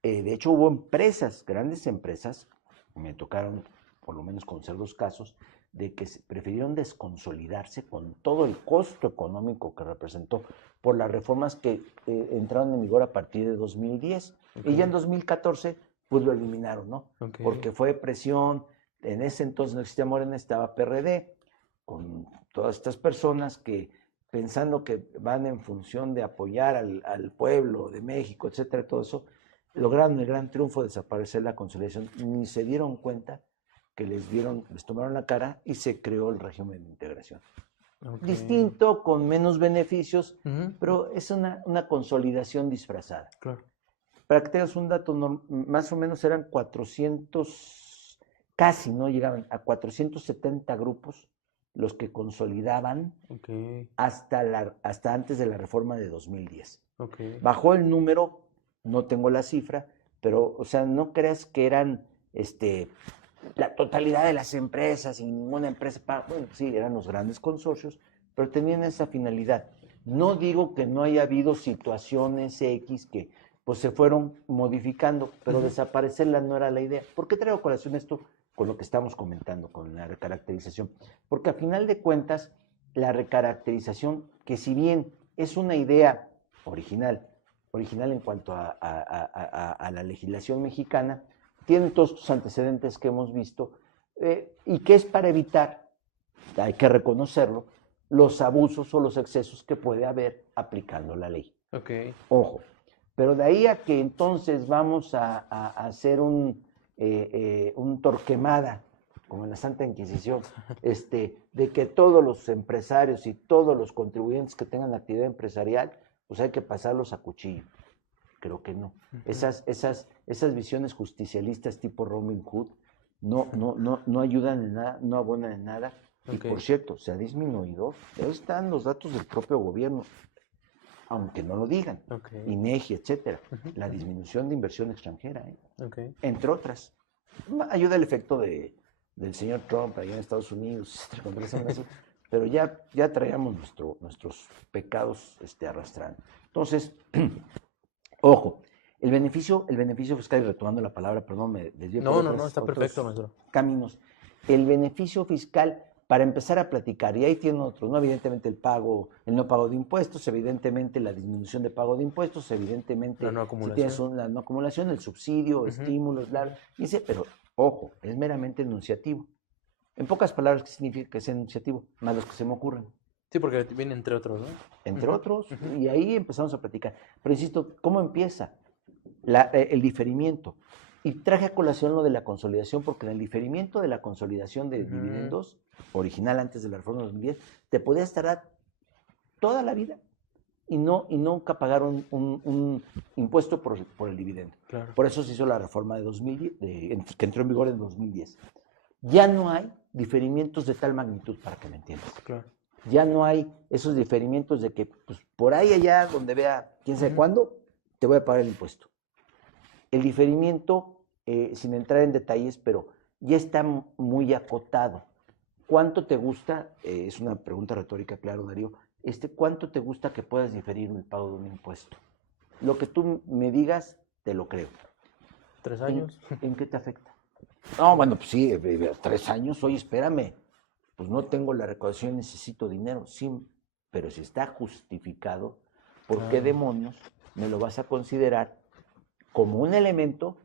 De hecho, hubo empresas, grandes empresas, me tocaron por lo menos conocer 2 casos, de que prefirieron desconsolidarse con todo el costo económico que representó por las reformas que entraron en vigor a partir de 2010. Y ya en 2014, pues lo eliminaron, ¿no? Porque fue presión. En ese entonces no existía Morena, estaba PRD, con todas estas personas que, pensando que van en función de apoyar al pueblo de México, etcétera, todo eso, lograron el gran triunfo de desaparecer la consolidación. Ni se dieron cuenta que les tomaron la cara y se creó el régimen de integración. Distinto, con menos beneficios, pero es una consolidación disfrazada. Para que tengas un dato, más o menos eran 400, casi no llegaban a 470 grupos los que consolidaban hasta antes de la reforma de 2010. Bajó el número, no tengo la cifra, pero, o sea, no creas que eran la totalidad de las empresas y ninguna empresa, bueno, sí, eran los grandes consorcios, pero tenían esa finalidad. No digo que no haya habido situaciones X que pues se fueron modificando, pero desaparecerla no era la idea. ¿Por qué traigo a colación esto con lo que estamos comentando, con la recaracterización? Porque a final de cuentas, la recaracterización, que si bien es una idea original en cuanto a la legislación mexicana, tiene todos estos antecedentes que hemos visto y que es para evitar, hay que reconocerlo, los abusos o los excesos que puede haber aplicando la ley. Ojo, pero de ahí a que entonces vamos a hacer un Torquemada, como en la Santa Inquisición, de que todos los empresarios y todos los contribuyentes que tengan actividad empresarial, pues hay que pasarlos a cuchillo. Creo que no. Esas visiones justicialistas tipo Robin Hood no ayudan en nada, no abonan en nada. Y por cierto, se ha disminuido, ahí están los datos del propio gobierno, aunque no lo digan, INEGI, etcétera, la disminución de inversión extranjera, entre otras. Ayuda el efecto del señor Trump allá en Estados Unidos, pero ya traíamos nuestros pecados arrastrando. Entonces, ojo, el beneficio fiscal, y retomando la palabra, perdón, me desvío por está perfecto, maestro. Caminos. El beneficio fiscal, para empezar a platicar, y ahí tienen otros, ¿no? Evidentemente el no pago de impuestos, evidentemente la disminución de pago de impuestos, evidentemente la no acumulación. Si tienes la no acumulación, el subsidio, estímulos, dice, pero ojo, es meramente enunciativo. En pocas palabras, ¿qué significa que sea enunciativo? Más los que se me ocurren. Sí, porque viene entre otros, ¿no? Entre otros, y ahí empezamos a platicar. Pero insisto, ¿cómo empieza? El diferimiento. Y traje a colación lo de la consolidación, porque en el diferimiento de la consolidación de dividendos, original antes de la reforma de 2010, te podías tardar toda la vida y nunca pagar un impuesto por el dividendo. Claro. Por eso se hizo la reforma de 2010, que entró en vigor en 2010. Ya no hay diferimientos de tal magnitud, para que me entiendas. Claro. Ya no hay esos diferimientos de que pues, por ahí allá donde vea quién sabe cuándo, te voy a pagar el impuesto. El diferimiento, sin entrar en detalles, pero ya está muy acotado. ¿Cuánto te gusta? Es una pregunta retórica, claro, Darío. ¿Cuánto te gusta que puedas diferir el pago de un impuesto? Lo que tú me digas, te lo creo. 3 años. ¿En qué te afecta? No, bueno, pues sí, 3 años, oye, espérame, pues no tengo la recaudación, necesito dinero, sí, pero si está justificado, ¿por qué demonios me lo vas a considerar como un elemento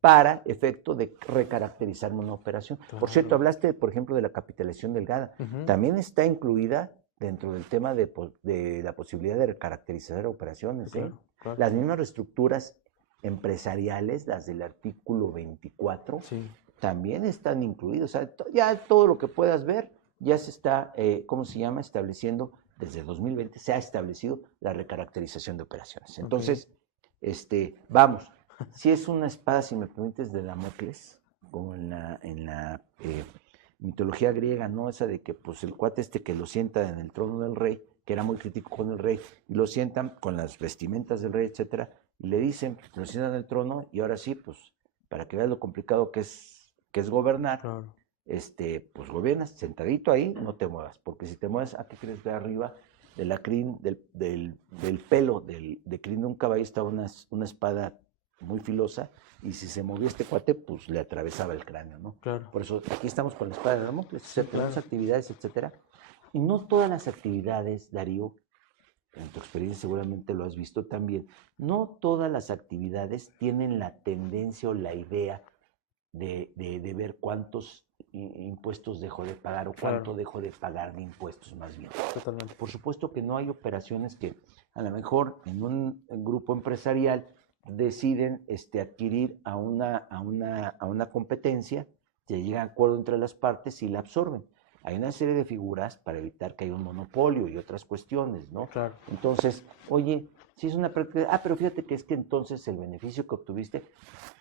para efecto de recaracterizarme una operación? Claro. Por cierto, hablaste, por ejemplo, de la capitalización delgada. También está incluida dentro del tema de la posibilidad de recaracterizar operaciones. Claro. Las mismas reestructuras empresariales, las del artículo 24, también están incluidas. O sea, ya todo lo que puedas ver ya se está, estableciendo desde 2020, se ha establecido la recaracterización de operaciones. Entonces, vamos, si es una espada, si me permites, de Damocles, como en la mitología griega, ¿no? Esa de que pues el cuate que lo sienta en el trono del rey, que era muy crítico con el rey, y lo sientan con las vestimentas del rey, etcétera, y le dicen, lo sientan en el trono, y ahora sí, pues, para que veas lo complicado que es gobernar, pues gobiernas sentadito ahí, no te muevas, porque si te mueves, ¿a qué crees? De arriba de la crin, del pelo de crin de un caballo estaba una espada muy filosa, y si se movía cuate, pues le atravesaba el cráneo, ¿no? Claro. Por eso aquí estamos con la espada de Damocles, tenemos actividades, etcétera, y no todas las actividades, Darío, en tu experiencia seguramente lo has visto también, no todas las actividades tienen la tendencia o la idea de ver cuántos impuestos dejo de pagar o cuánto dejo de pagar de impuestos más bien. Totalmente. Por supuesto que no hay operaciones que a lo mejor en un grupo empresarial deciden adquirir a una competencia, se llega a acuerdo entre las partes y la absorben. Hay una serie de figuras para evitar que haya un monopolio y otras cuestiones, ¿no? Claro. Entonces, oye, si es una práctica, pero fíjate que es que entonces el beneficio que obtuviste,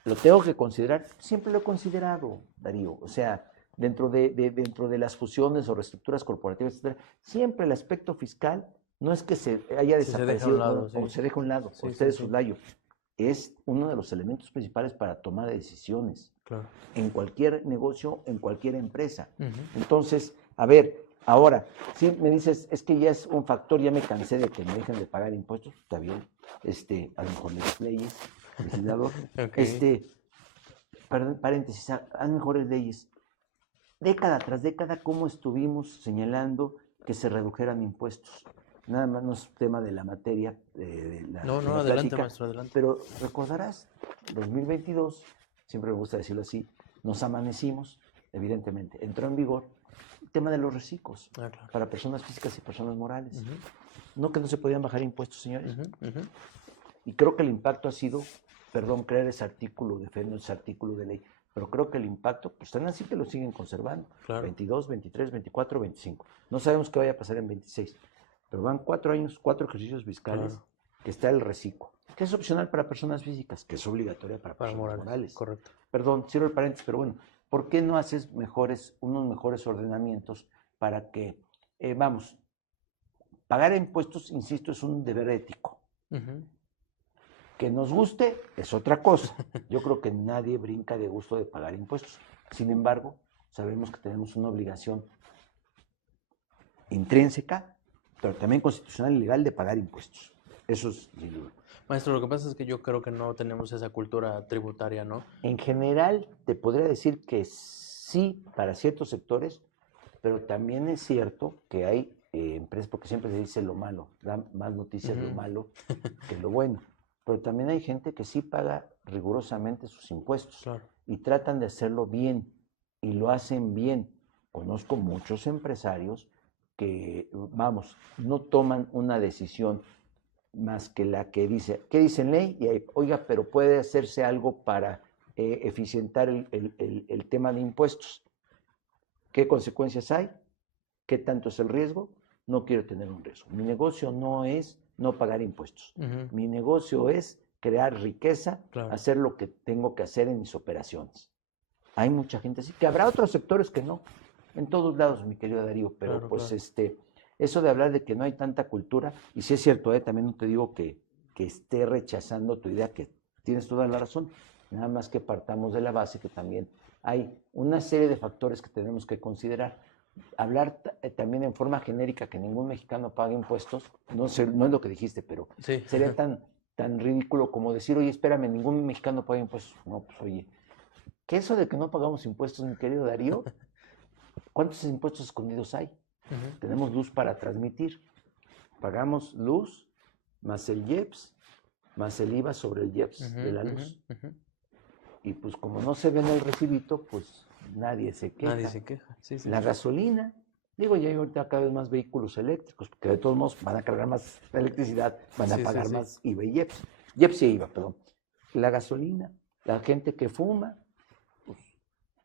lo tengo que considerar, siempre lo he considerado, Darío, o sea, dentro de las fusiones o reestructuras corporativas, etcétera, siempre el aspecto fiscal no es que se haya desaparecido o se deja a un lado, o esté de soslayo. Es uno de los elementos principales para tomar decisiones. Claro. En cualquier negocio, en cualquier empresa. Entonces, a ver, ahora, si me dices, es que ya es un factor, ya me cansé de que me dejen de pagar impuestos, está bien, a lo mejor las leyes, legislador, paréntesis, haz mejores leyes. Década tras década, ¿cómo estuvimos señalando que se redujeran impuestos? Nada más no es tema de la materia, de la adelante, plática, maestro, adelante. Pero recordarás, 2022, siempre me gusta decirlo así, nos amanecimos, evidentemente, entró en vigor el tema de los reciclos para personas físicas y personas morales. No que no se podían bajar impuestos, señores. Y creo que el impacto ha sido, perdón, crear ese artículo, defendo ese artículo de ley, pero creo que el impacto, pues están así que lo siguen conservando. Claro. 22, 23, 24, 25. No sabemos qué vaya a pasar en 26, pero van 4 años, 4 ejercicios fiscales, claro, que está el reciclo, que es opcional para personas físicas, que es obligatoria para personas morales. Correcto. Perdón, cierro el paréntesis, pero bueno, ¿por qué no haces unos mejores ordenamientos para que, pagar impuestos, insisto, es un deber ético. Que nos guste es otra cosa. Yo creo que nadie brinca de gusto de pagar impuestos. Sin embargo, sabemos que tenemos una obligación intrínseca, pero también constitucional y legal de pagar impuestos. Eso es sin duda. Maestro, lo que pasa es que yo creo que no tenemos esa cultura tributaria, ¿no? En general, te podría decir que sí para ciertos sectores, pero también es cierto que hay empresas, porque siempre se dice lo malo, da más noticias lo malo que lo bueno. Pero también hay gente que sí paga rigurosamente sus impuestos, claro, y tratan de hacerlo bien y lo hacen bien. Conozco muchos empresarios que, no toman una decisión más que la que dice, ¿qué dice en ley? Y ahí, oiga, pero puede hacerse algo para eficientar el tema de impuestos. ¿Qué consecuencias hay? ¿Qué tanto es el riesgo? No quiero tener un riesgo. Mi negocio no es no pagar impuestos. Mi negocio es crear riqueza, claro, hacer lo que tengo que hacer en mis operaciones. Hay mucha gente así, que habrá otros sectores que no. En todos lados, mi querido Darío, pero claro, pues claro, eso de hablar de que no hay tanta cultura, y sí es cierto, también no te digo que esté rechazando tu idea, que tienes toda la razón, nada más que partamos de la base que también hay una serie de factores que tenemos que considerar. Hablar también en forma genérica que ningún mexicano pague impuestos, no es lo que dijiste, pero sí, sería tan ridículo como decir, oye, espérame, ningún mexicano paga impuestos. No, pues oye, ¿qué eso de que no pagamos impuestos, mi querido Darío? ¿Cuántos impuestos escondidos hay? Tenemos luz para transmitir. Pagamos luz, más el IEPS, más el IVA sobre el IEPS de la luz. Y pues como no se ve en el recibito, pues nadie se queja. Nadie se queja. Sí, la gasolina, digo, ya hay ahorita cada vez más vehículos eléctricos, porque de todos modos van a cargar más electricidad, van a pagar más IVA y IEPS. IEPS y IVA, perdón. La gasolina, la gente que fuma, pues,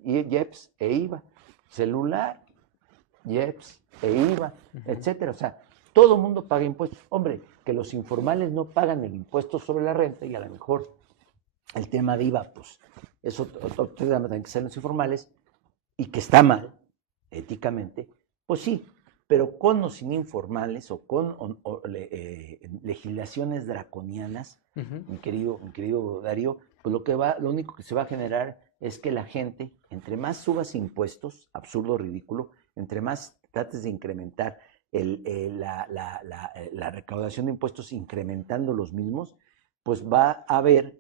IEPS e IVA. Celular, IEPS e IVA, etcétera. O sea, todo el mundo paga impuestos. Hombre, que los informales no pagan el impuesto sobre la renta y a lo mejor el tema de IVA, pues, eso también que sean los informales y que está mal, éticamente, pues sí, pero con o sin informales o con legislaciones draconianas, mi querido Darío, pues lo único que se va a generar es que la gente, entre más subas impuestos, absurdo, ridículo, entre más trates de incrementar la recaudación de impuestos incrementando los mismos, pues va a haber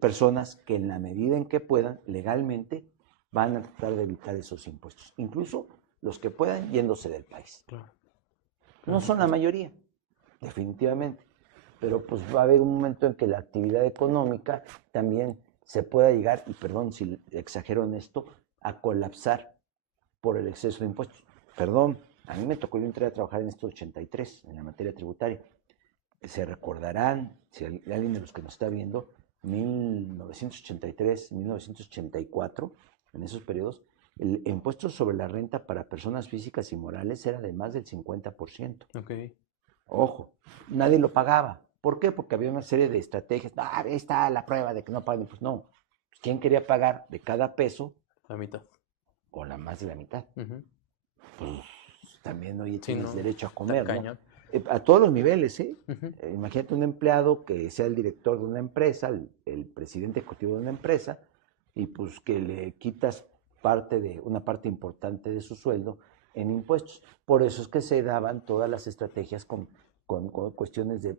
personas que en la medida en que puedan, legalmente, van a tratar de evitar esos impuestos. Incluso los que puedan yéndose del país. Claro. No son la mayoría, definitivamente. Pero pues va a haber un momento en que la actividad económica también se pueda llegar, y perdón si exagero en esto, a colapsar por el exceso de impuestos. Perdón, a mí me tocó, yo entré a trabajar en esto 83, en la materia tributaria. Se recordarán, si alguien de los que nos está viendo, 1983, 1984, en esos periodos, el impuesto sobre la renta para personas físicas y morales era de más del 50%. Okay. Ojo, nadie lo pagaba. ¿Por qué? Porque había una serie de estrategias. Ahí está la prueba de que no pagan. Pues no. ¿Quién quería pagar de cada peso? La mitad. O la más de la mitad. Pues también, oye, tienes derecho a comer, ¿no? Cañón. A todos los niveles, ¿eh? Imagínate un empleado que sea el director de una empresa, el presidente ejecutivo de una empresa, y pues que le quitas una parte importante de su sueldo en impuestos. Por eso es que se daban todas las estrategias con cuestiones de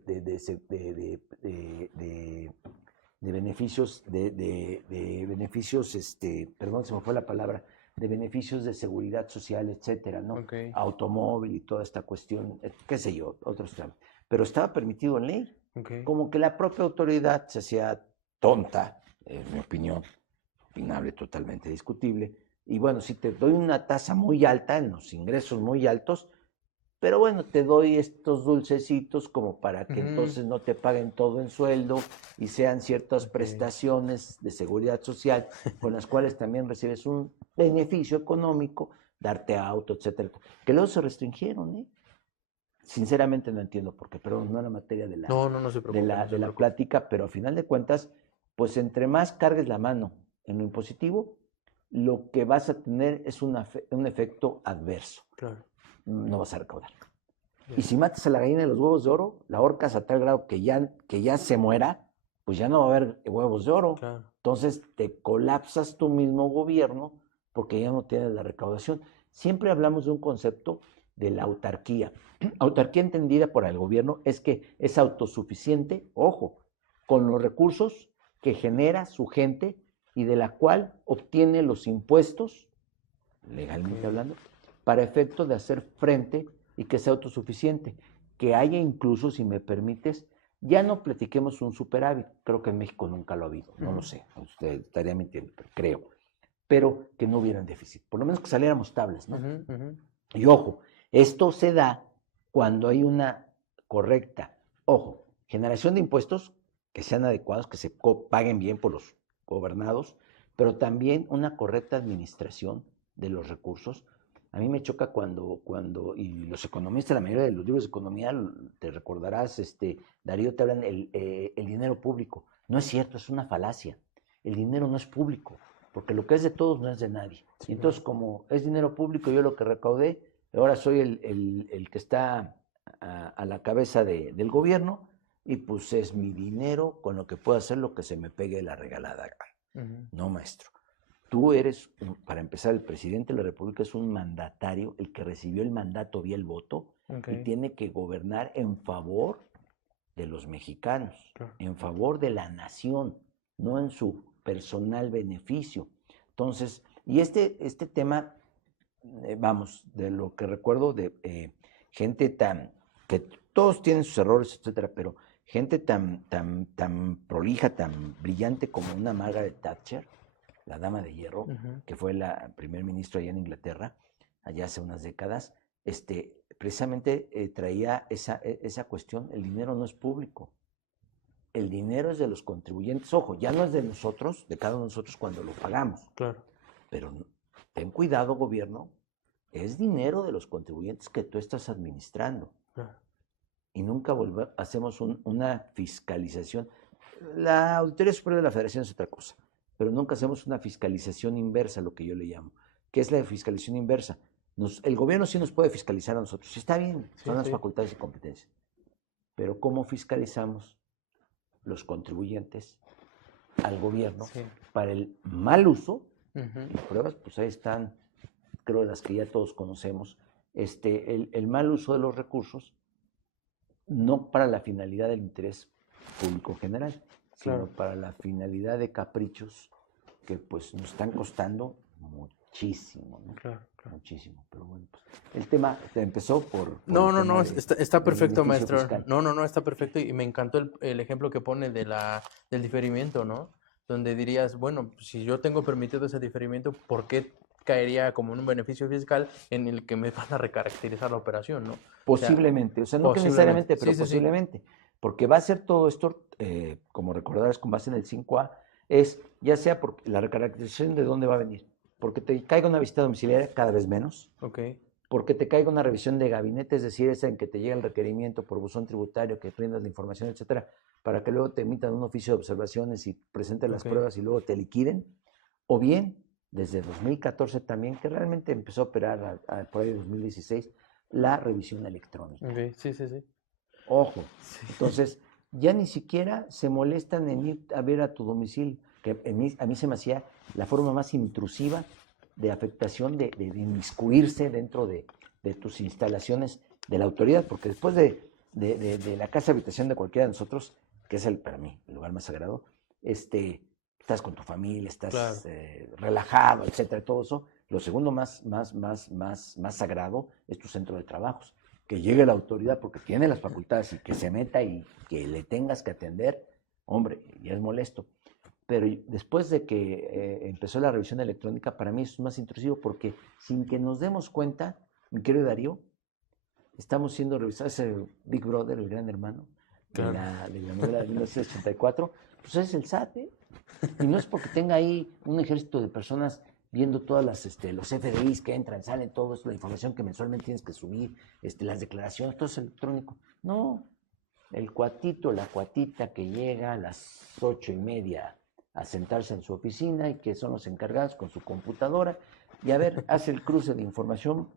beneficios, de beneficios, perdón, se me fue la palabra, de beneficios de seguridad social, etcétera, ¿no? Okay. Automóvil y toda esta cuestión, qué sé yo, otros temas. Pero estaba permitido en ley. Okay. Como que la propia autoridad se hacía tonta, en mi opinión, opinable, totalmente discutible. Y bueno, si te doy una tasa muy alta, en los ingresos muy altos, pero bueno, te doy estos dulcecitos como para que entonces no te paguen todo en sueldo y sean ciertas prestaciones de seguridad social con las cuales también recibes un beneficio económico, darte auto, etcétera, que luego se restringieron, ¿eh? Sinceramente no entiendo por qué, pero no es la materia de la plática, pero a final de cuentas, pues entre más cargues la mano en lo impositivo, lo que vas a tener es un efecto adverso. Claro. No vas a recaudar. Bien. Y si matas a la gallina de los huevos de oro, la ahorcas a tal grado que ya se muera, pues ya no va a haber huevos de oro. Claro. Entonces te colapsas tu mismo gobierno porque ya no tienes la recaudación. Siempre hablamos de un concepto de la autarquía. Autarquía entendida por el gobierno es que es autosuficiente, ojo, con los recursos que genera su gente y de la cual obtiene los impuestos, legalmente hablando, para efecto de hacer frente y que sea autosuficiente. Que haya incluso, si me permites, ya no platiquemos un superávit, creo que en México nunca lo ha habido, no lo sé, usted estaría mintiendo, creo, pero que no hubieran déficit, por lo menos que saliéramos tablas, ¿no? Y ojo, esto se da cuando hay una correcta, ojo, generación de impuestos que sean adecuados, que se paguen bien por los gobernados, pero también una correcta administración de los recursos. A mí me choca cuando y los economistas, la mayoría de los libros de economía, te recordarás, Darío, te hablan el dinero público. No es cierto, es una falacia. El dinero no es público, porque lo que es de todos no es de nadie. Sí, entonces, como es dinero público, yo lo que recaudé, ahora soy el que está a la cabeza del gobierno, y pues es mi dinero con lo que puedo hacer lo que se me pegue la regalada gana. No, maestro. Tú eres, para empezar, el presidente de la República es un mandatario, el que recibió el mandato vía el voto, y tiene que gobernar en favor de los mexicanos, en favor de la nación, no en su personal beneficio. Entonces, y este tema, vamos, de lo que recuerdo de gente que todos tienen sus errores, etcétera, pero gente tan prolija, tan brillante como una Margaret Thatcher, la dama de hierro, que fue la primer ministro allá en Inglaterra, allá hace unas décadas, precisamente traía esa cuestión, el dinero no es público, el dinero es de los contribuyentes, ojo, ya no es de nosotros, de cada uno de nosotros cuando lo pagamos, claro, pero ten cuidado, gobierno, es dinero de los contribuyentes que tú estás administrando, y nunca hacemos una fiscalización. La Auditoría Superior de la Federación es otra cosa, pero nunca hacemos una fiscalización inversa, lo que yo le llamo. ¿Qué es la fiscalización inversa? El gobierno sí nos puede fiscalizar a nosotros, está bien, son las facultades y competencias, pero ¿cómo fiscalizamos los contribuyentes al gobierno para el mal uso? Y pruebas, pues ahí están, creo las que ya todos conocemos, el mal uso de los recursos, no para la finalidad del interés público general, sino para la finalidad de caprichos que pues nos están costando muchísimo, ¿no? Claro. Muchísimo, pero bueno, pues el tema empezó por No, está perfecto, maestro. Fiscal. No, está perfecto y me encantó el ejemplo que pone del diferimiento, ¿no? Donde dirías, bueno, si yo tengo permitido ese diferimiento, ¿por qué caería como un beneficio fiscal en el que me van a recaracterizar la operación, ¿no? Posiblemente, o sea, no que necesariamente, pero posiblemente, porque va a ser todo esto, como recordarás con base en el 5A, es ya sea por la recaracterización de dónde va a venir, porque te caiga una visita domiciliaria cada vez menos, porque te caiga una revisión de gabinete, es decir, esa en que te llega el requerimiento por buzón tributario, que prendas la información, etcétera, para que luego te emitan un oficio de observaciones y presentes las pruebas y luego te liquiden, o bien, desde 2014 también, que realmente empezó a operar por ahí de 2016, la revisión electrónica. Sí. Ojo, entonces ya ni siquiera se molestan en ir a ver a tu domicilio, que a mí se me hacía la forma más intrusiva de afectación, de inmiscuirse dentro de tus instalaciones de la autoridad, porque después de la casa habitación de cualquiera de nosotros, que es para mí el lugar más sagrado, estás con tu familia, estás relajado, etcétera, todo eso. Lo segundo más sagrado es tu centro de trabajos. Que llegue la autoridad porque tiene las facultades y que se meta y que le tengas que atender, hombre, ya es molesto. Pero después de que empezó la revisión electrónica, para mí es más intrusivo porque sin que nos demos cuenta, mi querido Darío, estamos siendo revisados, el Big Brother, el gran hermano, claro, de la novela de 1984, pues es el SAT, ¿eh? Y no es porque tenga ahí un ejército de personas viendo todas los FDIs que entran, salen, todo eso, la información que mensualmente tienes que subir, las declaraciones, todo es electrónico. No, el cuatito, la cuatita que llega a las 8:30 a sentarse en su oficina y que son los encargados con su computadora y a ver, hace el cruce de información,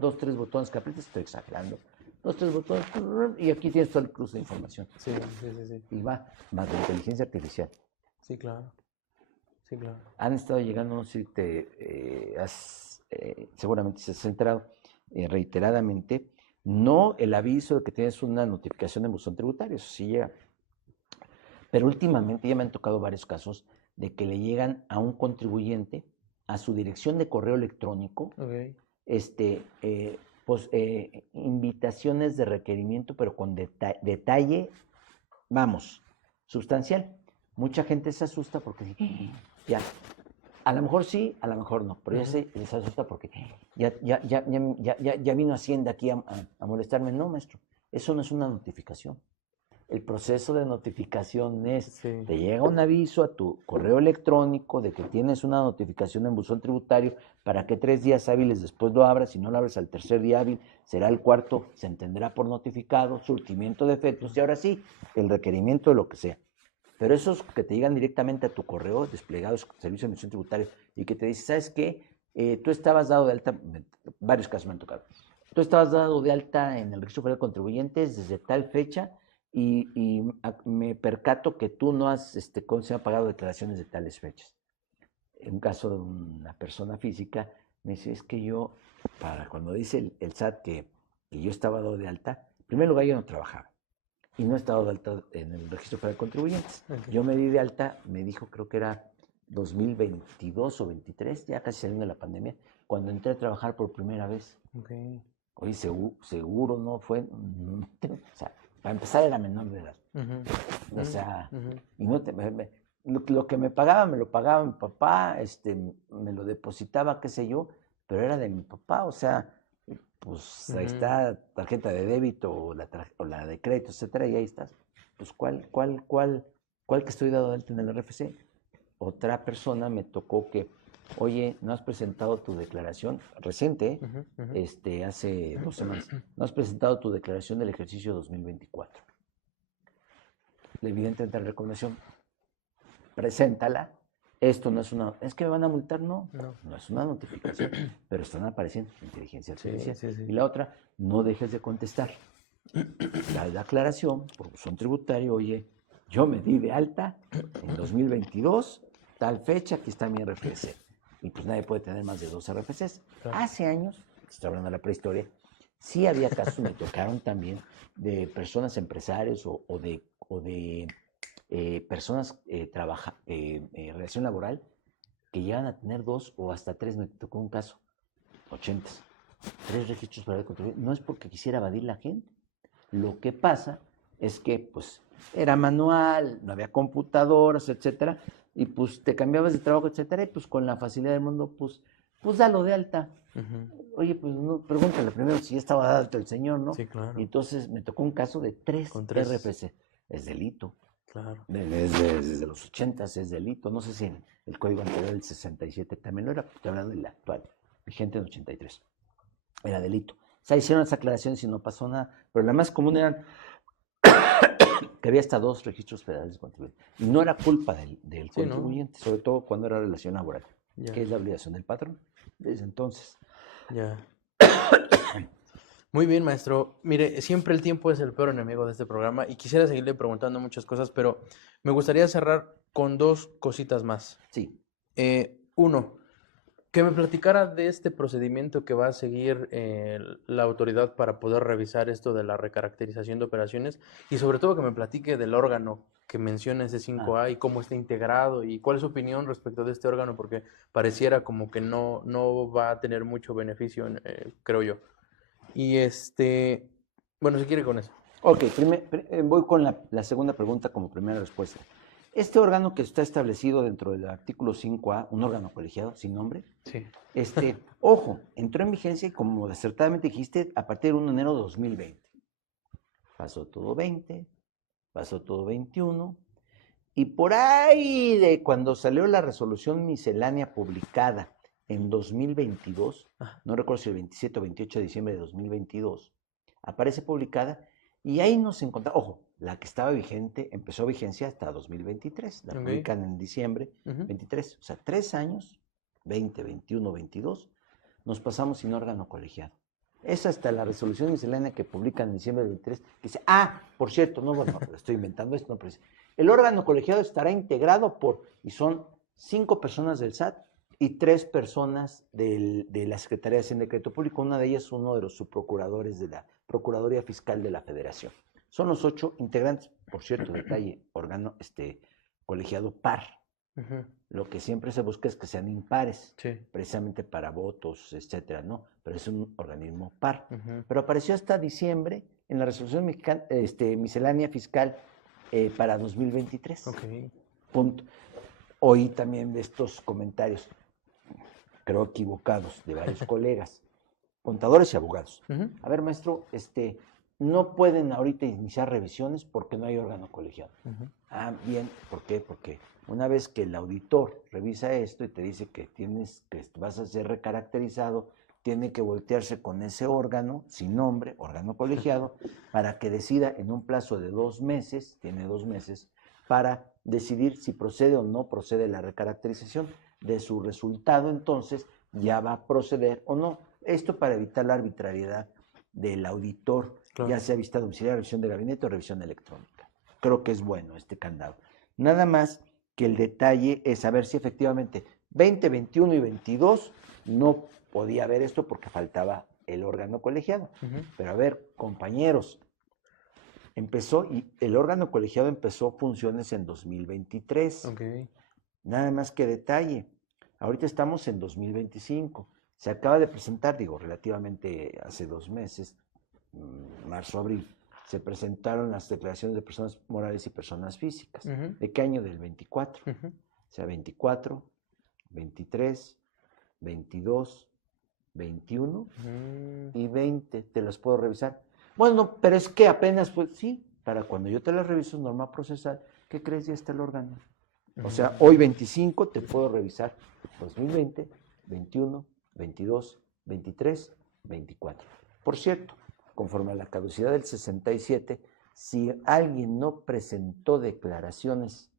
2, 3 botones que aprietas, estoy exagerando, 2, 3 botones y aquí tienes todo el cruce de información. Sí. Y va, más de inteligencia artificial. Sí, claro. Sí, claro. Han estado llegando, no sé si seguramente se has enterado reiteradamente, no el aviso de que tienes una notificación de buzón tributario, eso sí llega. Pero últimamente ya me han tocado varios casos de que le llegan a un contribuyente a su dirección de correo electrónico, okay, invitaciones de requerimiento, pero con detalle, vamos, sustancial. Mucha gente se asusta porque ya, a lo mejor sí, a lo mejor no, pero ya se asusta porque ya vino Hacienda aquí a molestarme. No, maestro, eso no es una notificación. El proceso de notificación es, te llega un aviso a tu correo electrónico de que tienes una notificación en buzón tributario para que 3 días hábiles después lo abras. Si no lo abres al tercer día hábil, será el cuarto, se entenderá por notificado, surtimiento de efectos y ahora sí, el requerimiento de lo que sea. Pero esos que te llegan directamente a tu correo, desplegados con servicio de emisión tributaria, y que te dicen, ¿sabes qué? Tú estabas dado de alta, varios casos me han tocado, tú estabas dado de alta en el Registro Federal de Contribuyentes desde tal fecha y me percato que tú no has pagado declaraciones de tales fechas. En un caso de una persona física, me dice, es que yo, para cuando dice el SAT que yo estaba dado de alta, en primer lugar yo no trabajaba y no he estado de alta en el Registro Federal de Contribuyentes. Okay. Yo me di de alta, me dijo, creo que era 2022 o 23, ya casi saliendo de la pandemia, cuando entré a trabajar por primera vez. Okay. Oye, seguro no fue, o sea, para empezar era menor de edad. O sea, y no lo que me pagaba, me lo pagaba mi papá, me lo depositaba, qué sé yo, pero era de mi papá, o sea, pues ahí está tarjeta de débito o la de crédito, etcétera, y ahí estás. Pues ¿cuál que estoy dado de alta en el RFC? Otra persona me tocó que, oye, no has presentado tu declaración reciente, hace 2 semanas, no has presentado tu declaración del ejercicio 2024. Evidentemente la recomendación, preséntala. Esto no es es que me van a multar, no es una notificación, pero están apareciendo inteligencia artificial. Sí. Y la otra, no dejes de contestar. La aclaración por buzón tributario, oye, yo me di de alta en 2022, tal fecha, aquí está mi RFC. Y pues nadie puede tener más de 2 RFCs. Claro. Hace años, estoy hablando de la prehistoria, sí había casos, me tocaron también, de personas empresarios o de personas relación laboral que llegan a tener 2 o hasta 3, me tocó un caso, 80, 3 registros para contribuir. No es porque quisiera evadir la gente. Lo que pasa es que pues era manual, no había computadoras, etcétera, y pues te cambiabas de trabajo, etcétera, y pues con la facilidad del mundo, pues dalo de alta. Oye, pues no, pregúntale primero si ya estaba dado alta el señor, ¿no? Sí, claro. Y entonces me tocó un caso de 3 RFC. Es delito. Claro. Desde los 80 es delito. No sé si en el código anterior del 67 también lo era, estoy hablando del actual, vigente en 83. Era delito. O sea, hicieron las aclaraciones y no pasó nada. Pero la más común eran que había hasta 2 registros federales de contribuyentes. Y no era culpa del contribuyente, ¿no? Sobre todo cuando era relación laboral, que es la obligación del patrón. Desde entonces. Ya. Muy bien, maestro. Mire, siempre el tiempo es el peor enemigo de este programa y quisiera seguirle preguntando muchas cosas, pero me gustaría cerrar con 2 cositas más. Sí. Uno, que me platicara de este procedimiento que va a seguir la autoridad para poder revisar esto de la recaracterización de operaciones y sobre todo que me platique del órgano que menciona ese 5A y cómo está integrado y cuál es su opinión respecto de este órgano, porque pareciera como que no va a tener mucho beneficio, creo yo. Y bueno, si quiere con eso. Ok, voy con la segunda pregunta como primera respuesta. Este órgano que está establecido dentro del artículo 5A, un órgano colegiado sin nombre, sí. Ojo, entró en vigencia, como acertadamente dijiste, a partir del 1 de enero de 2020. Pasó todo 20, pasó todo 21, y por ahí de cuando salió la resolución miscelánea publicada en 2022, no recuerdo si el 27 o 28 de diciembre de 2022, aparece publicada, y ahí nos encontramos, ojo, la que estaba vigente, empezó vigencia hasta 2023, la publican en diciembre 23, o sea, 3 años, 20, 21, 22, nos pasamos sin órgano colegiado. Es hasta la resolución miscelánea que publican en diciembre del 23, que dice, por cierto, no, bueno, estoy inventando esto, no, pero el órgano colegiado estará integrado y son 5 personas del SAT y 3 personas de la Secretaría de Hacienda y Crédito Público, una de ellas uno de los subprocuradores de la Procuraduría Fiscal de la Federación. Son los 8 integrantes, por cierto, detalle, órgano colegiado par. Lo que siempre se busca es que sean impares, precisamente para votos, etcétera, ¿no? Pero es un organismo par. Pero apareció hasta diciembre en la resolución miscelánea fiscal para 2023. Punto. Oí también de estos comentarios, creo equivocados, de varios colegas, contadores y abogados. A ver, maestro, no pueden ahorita iniciar revisiones porque no hay órgano colegiado. Bien, ¿por qué? Porque una vez que el auditor revisa esto y te dice que vas a ser recaracterizado, tiene que voltearse con ese órgano, sin nombre, órgano colegiado, para que decida en un plazo de 2 meses, tiene 2 meses, para decidir si procede o no procede la recaracterización. De su resultado, entonces, ya va a proceder o no. Esto para evitar la arbitrariedad del auditor, ya sea vista domiciliaria, revisión de gabinete o revisión electrónica. Creo que es bueno este candado. Nada más que el detalle es saber si efectivamente 20, 21 y 22 no podía haber esto porque faltaba el órgano colegiado. Pero a ver, compañeros, el órgano colegiado empezó funciones en 2023. Nada más que detalle, ahorita estamos en 2025. Se acaba de presentar, relativamente hace 2 meses, marzo, abril, se presentaron las declaraciones de personas morales y personas físicas. ¿De qué año? Del 24. O sea, 24, 23, 22, 21 y 20. Te las puedo revisar. Bueno, pero es que apenas, pues sí, para cuando yo te las reviso, norma procesal, ¿qué crees? Ya está el órgano. O sea, hoy 25 te puedo revisar 2020, 21, 22, 23, 24. Por cierto, conforme a la caducidad del 67, si alguien no presentó declaraciones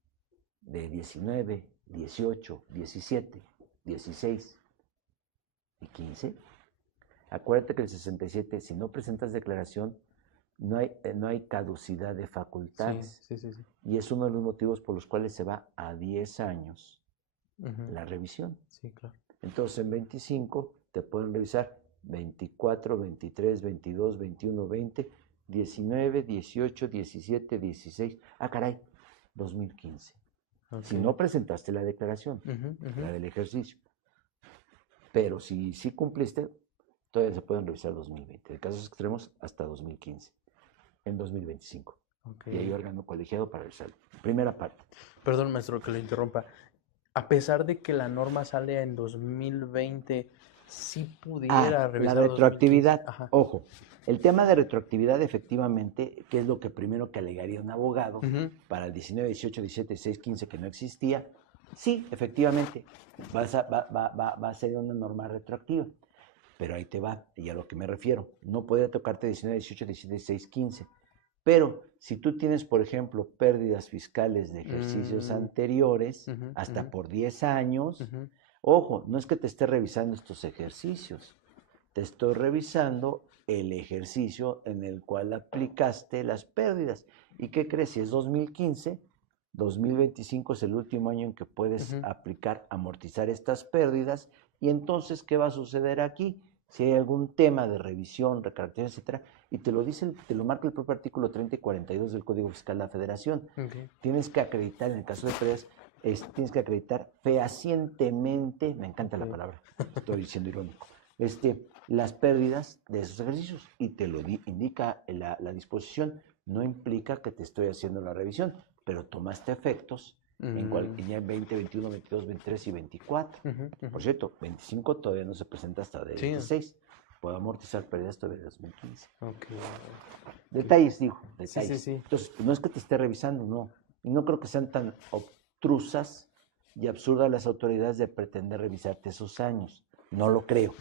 de 19, 18, 17, 16 y 15, acuérdate que el 67, si no presentas declaración, no hay caducidad de facultades. Sí. Y es uno de los motivos por los cuales se va a 10 años la revisión. Sí, claro. Entonces, en 25 te pueden revisar 24, 23, 22, 21, 20, 19, 18, 17, 16. Caray, 2015. Si no presentaste la declaración, la del ejercicio. Pero si sí cumpliste, todavía se pueden revisar 2020. De casos extremos, hasta 2015. En 2025. Y hay órgano colegiado para revisarlo. Primera parte. Perdón, maestro, que lo interrumpa. A pesar de que la norma sale en 2020, ¿sí pudiera revisar la retroactividad? Ojo, el tema de retroactividad, efectivamente, que es lo que primero que alegaría un abogado para el 19, 18, 17, 16, 15, que no existía, sí, efectivamente, va a ser una norma retroactiva. Pero ahí te va, y a lo que me refiero, no podría tocarte 19, 18, 17, 16, 15. Pero si tú tienes, por ejemplo, pérdidas fiscales de ejercicios anteriores, hasta por 10 años, ojo, no es que te esté revisando estos ejercicios, te estoy revisando el ejercicio en el cual aplicaste las pérdidas. ¿Y qué crees? Si es 2015, 2025 es el último año en que puedes aplicar, amortizar estas pérdidas. Y entonces, ¿qué va a suceder aquí? Si hay algún tema de revisión, recaracterización, etcétera, y te lo marca el propio artículo 30 y 42 del Código Fiscal de la Federación. Tienes que acreditar, en el caso de pérdidas, tienes que acreditar fehacientemente, me encanta la palabra, estoy siendo irónico, las pérdidas de esos ejercicios, y te lo indica la disposición. No implica que te estoy haciendo la revisión, pero tomaste efectos en 20, 21, 22, 23 y 24. Por cierto, 25 todavía no se presenta hasta de 26. Puedo amortizar pérdidas todavía de 2015. Detalles, digo, detalles. Sí. Entonces, no es que te esté revisando, no. Y no creo que sean tan obtrusas y absurdas las autoridades de pretender revisarte esos años. No lo creo.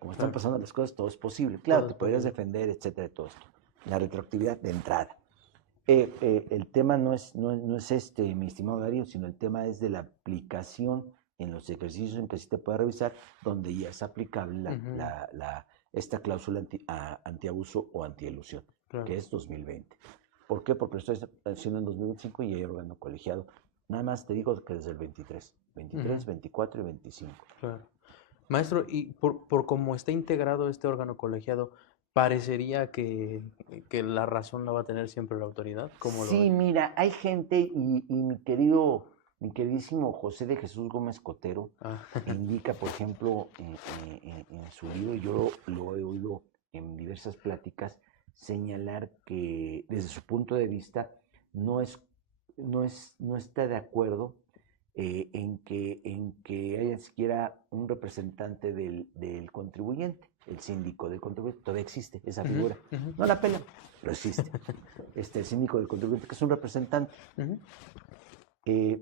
Como están pasando las cosas, todo es posible. Claro, te podrías defender, etcétera, todo esto. La retroactividad de entrada. El tema no es mi estimado Darío, sino el tema es de la aplicación en los ejercicios en que sí te puede revisar, donde ya es aplicable esta cláusula antiabuso o antielusión, que es 2020. ¿Por qué? Porque lo estoy haciendo en 2025 y hay órgano colegiado. Nada más te digo que desde el 23, 24 y 25. Claro. Maestro, y por cómo está integrado este órgano colegiado, parecería que la razón la va a tener siempre la autoridad. Sí, mira, hay gente y mi queridísimo José de Jesús Gómez Cotero indica, por ejemplo, en su libro, yo lo he oído en diversas pláticas, señalar que desde su punto de vista no está de acuerdo en que haya siquiera un representante del contribuyente, el síndico del contribuyente. Todavía existe esa figura. No la pela, pero existe. El síndico del contribuyente, que es un representante.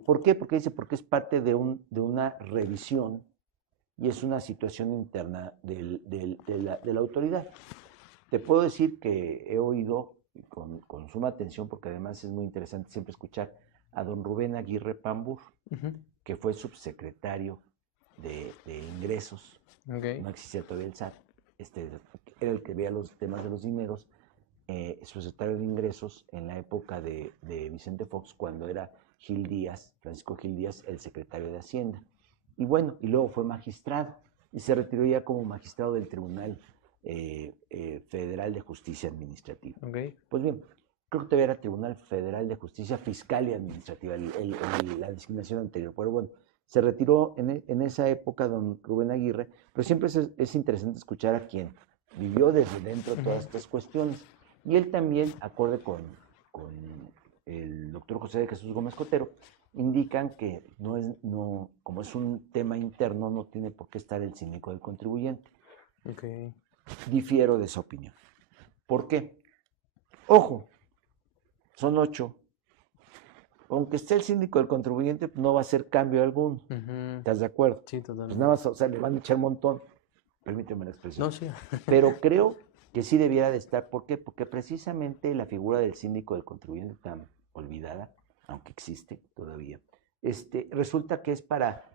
¿Por qué? Porque es parte de una revisión y es una situación interna de la autoridad. Te puedo decir que he oído con suma atención, porque además es muy interesante siempre escuchar a don Rubén Aguirre Pambur, que fue subsecretario de Ingresos. No existía todavía el SAT. Era el que veía los temas de los dineros, subsecretario de Ingresos en la época de Vicente Fox, cuando era Francisco Gil Díaz, el secretario de Hacienda. Y bueno, y luego fue magistrado y se retiró ya como magistrado del Tribunal Federal de Justicia Administrativa. Pues bien, creo que todavía era Tribunal Federal de Justicia Fiscal y Administrativa, la designación anterior. Pero bueno, se retiró en esa época don Rubén Aguirre, pero siempre es interesante escuchar a quien vivió desde dentro todas estas cuestiones. Y él también, acorde con el doctor José de Jesús Gómez Cotero, indican que como es un tema interno, no tiene por qué estar el síndico del contribuyente. Difiero de esa opinión. ¿Por qué? Ojo, son 8. Aunque esté el síndico del contribuyente, no va a hacer cambio alguno. ¿Estás de acuerdo? Sí, totalmente. Pues nada más, le van a echar un montón. Permíteme la expresión. No, sí. Pero creo que sí debiera de estar. ¿Por qué? Porque precisamente la figura del síndico del contribuyente, tan olvidada, aunque existe todavía, resulta que es para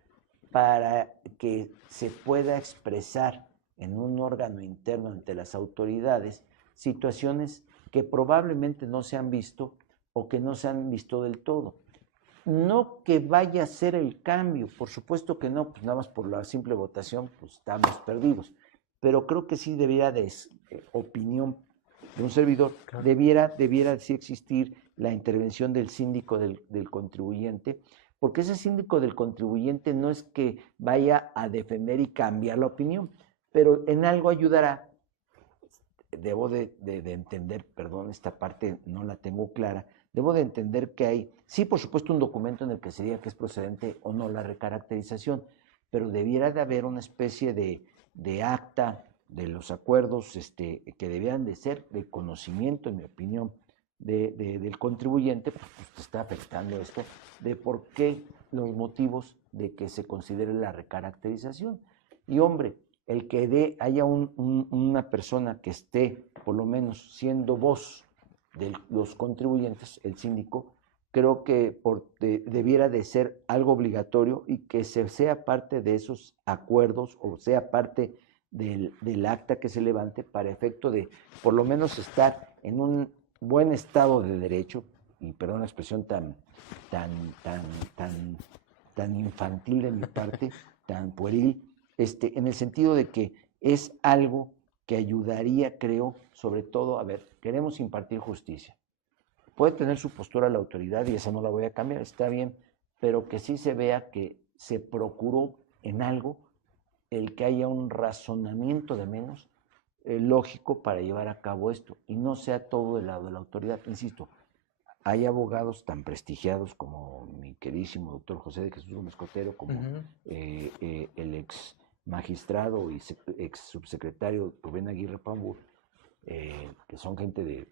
que se pueda expresar en un órgano interno ante las autoridades situaciones que probablemente no se han visto o que no se han visto del todo. No que vaya a ser el cambio, por supuesto que no, pues nada más por la simple votación, pues estamos perdidos. Pero creo que sí debiera de, opinión de un servidor, claro, debiera sí existir la intervención del síndico del contribuyente, porque ese síndico del contribuyente no es que vaya a defender y cambiar la opinión, pero en algo ayudará. Debo de entender, perdón, esta parte no la tengo clara, debo de entender que hay, sí, por supuesto, un documento en el que se diga que es procedente o no la recaracterización, pero debiera de haber una especie de acta de los acuerdos que debieran de ser de conocimiento, en mi opinión, del contribuyente, pues está afectando esto, de por qué los motivos de que se considere la recaracterización. Y hombre, el que haya una persona que esté, por lo menos, siendo voz de los contribuyentes, el síndico, creo que debiera de ser algo obligatorio y que sea parte de esos acuerdos o sea parte del acta que se levante para efecto de, por lo menos, estar en un buen estado de derecho, y perdón la expresión tan infantil de mi parte, tan pueril, en el sentido de que es algo que ayudaría, creo, sobre todo, a ver, queremos impartir justicia. Puede tener su postura la autoridad y esa no la voy a cambiar, está bien, pero que sí se vea que se procuró en algo el que haya un razonamiento de menos lógico para llevar a cabo esto y no sea todo del lado de la autoridad. Insisto, hay abogados tan prestigiados como queridísimo doctor José de Jesús Gómez Cotero, como el ex magistrado y ex subsecretario Rubén Aguirre Pambur, que son gente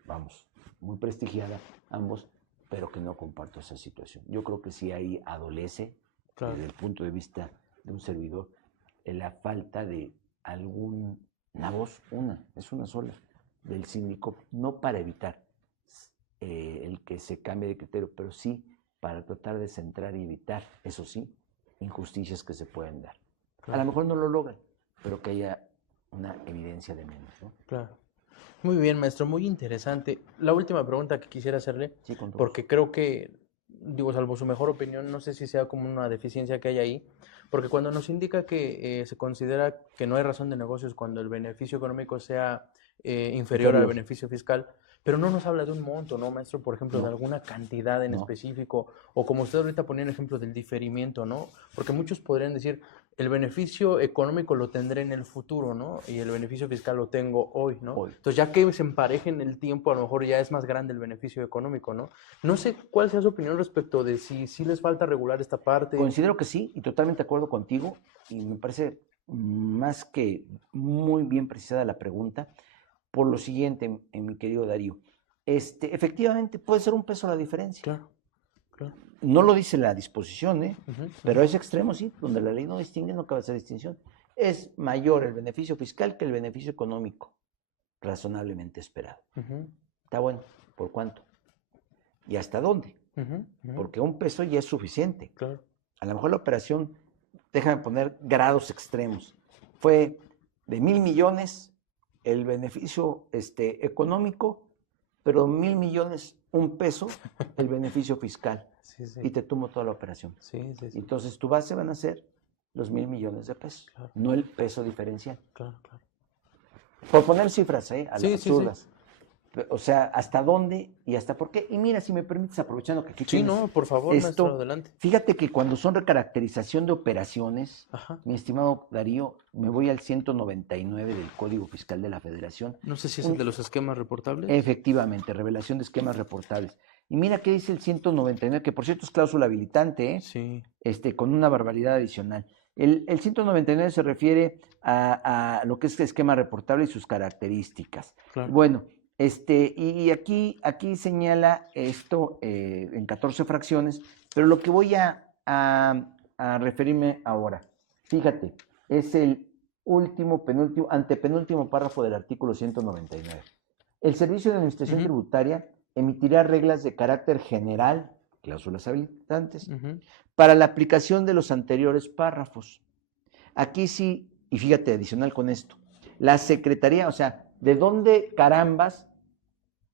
muy prestigiada, ambos, pero que no comparto esa situación. Yo creo que sí ahí adolece, desde el punto de vista de un servidor, la falta de una voz, es una sola, del síndico, no para evitar el que se cambie de criterio, pero sí para tratar de centrar y evitar, eso sí, injusticias que se pueden dar. A lo mejor no lo logran, pero que haya una evidencia de menos, ¿no? Claro. Muy bien, maestro, muy interesante. La última pregunta que quisiera hacerle, sí, porque creo que, salvo su mejor opinión, no sé si sea como una deficiencia que hay ahí, porque cuando nos indica que se considera que no hay razón de negocios cuando el beneficio económico sea inferior al beneficio fiscal, pero no nos habla de un monto, ¿no, maestro? Por ejemplo, de alguna cantidad en específico, o como usted ahorita ponía el ejemplo del diferimiento, ¿no? Porque muchos podrían decir, el beneficio económico lo tendré en el futuro, ¿no? Y el beneficio fiscal lo tengo hoy, ¿no? Entonces, ya que se empareje en el tiempo, a lo mejor ya es más grande el beneficio económico, ¿no? No sé cuál sea su opinión respecto de si les falta regular esta parte. Considero que sí, y totalmente de acuerdo contigo, y me parece más que muy bien precisada la pregunta, por lo siguiente, mi querido Darío. Efectivamente, puede ser un peso la diferencia. Claro. No lo dice la disposición, pero es extremo, sí, donde la ley no distingue, no cabe hacer distinción. Es mayor el beneficio fiscal que el beneficio económico, razonablemente esperado. Está bueno, ¿por cuánto? ¿Y hasta dónde? Porque un peso ya es suficiente. Claro. A lo mejor la operación, déjame poner grados extremos, fue de 1,000 millones el beneficio económico, pero 1,000 millones, un peso, el beneficio fiscal. Sí. Y te tomo toda la operación. Sí. Entonces, tu base van a ser los 1,000 millones de pesos, no el peso diferencial. Claro. Por poner cifras, a las absurdas. Sí. O sea, ¿hasta dónde y hasta por qué? Y mira, si me permites, aprovechando que aquí tienes no, por favor, maestro, adelante. Fíjate que cuando son recaracterización de operaciones, mi estimado Darío, me voy al 199 del Código Fiscal de la Federación. No sé si es el de los esquemas reportables. Efectivamente, revelación de esquemas reportables. Y mira qué dice el 199, que por cierto es cláusula habilitante, Sí. Con una barbaridad adicional. El 199 se refiere a lo que es el esquema reportable y sus características. Claro. Bueno, y aquí señala esto en 14 fracciones, pero lo que voy a referirme ahora, fíjate, es el antepenúltimo párrafo del artículo 199. El Servicio de Administración Tributaria emitirá reglas de carácter general, cláusulas habilitantes, para la aplicación de los anteriores párrafos. Aquí sí, y fíjate, adicional con esto, la Secretaría, o sea, ¿de dónde carambas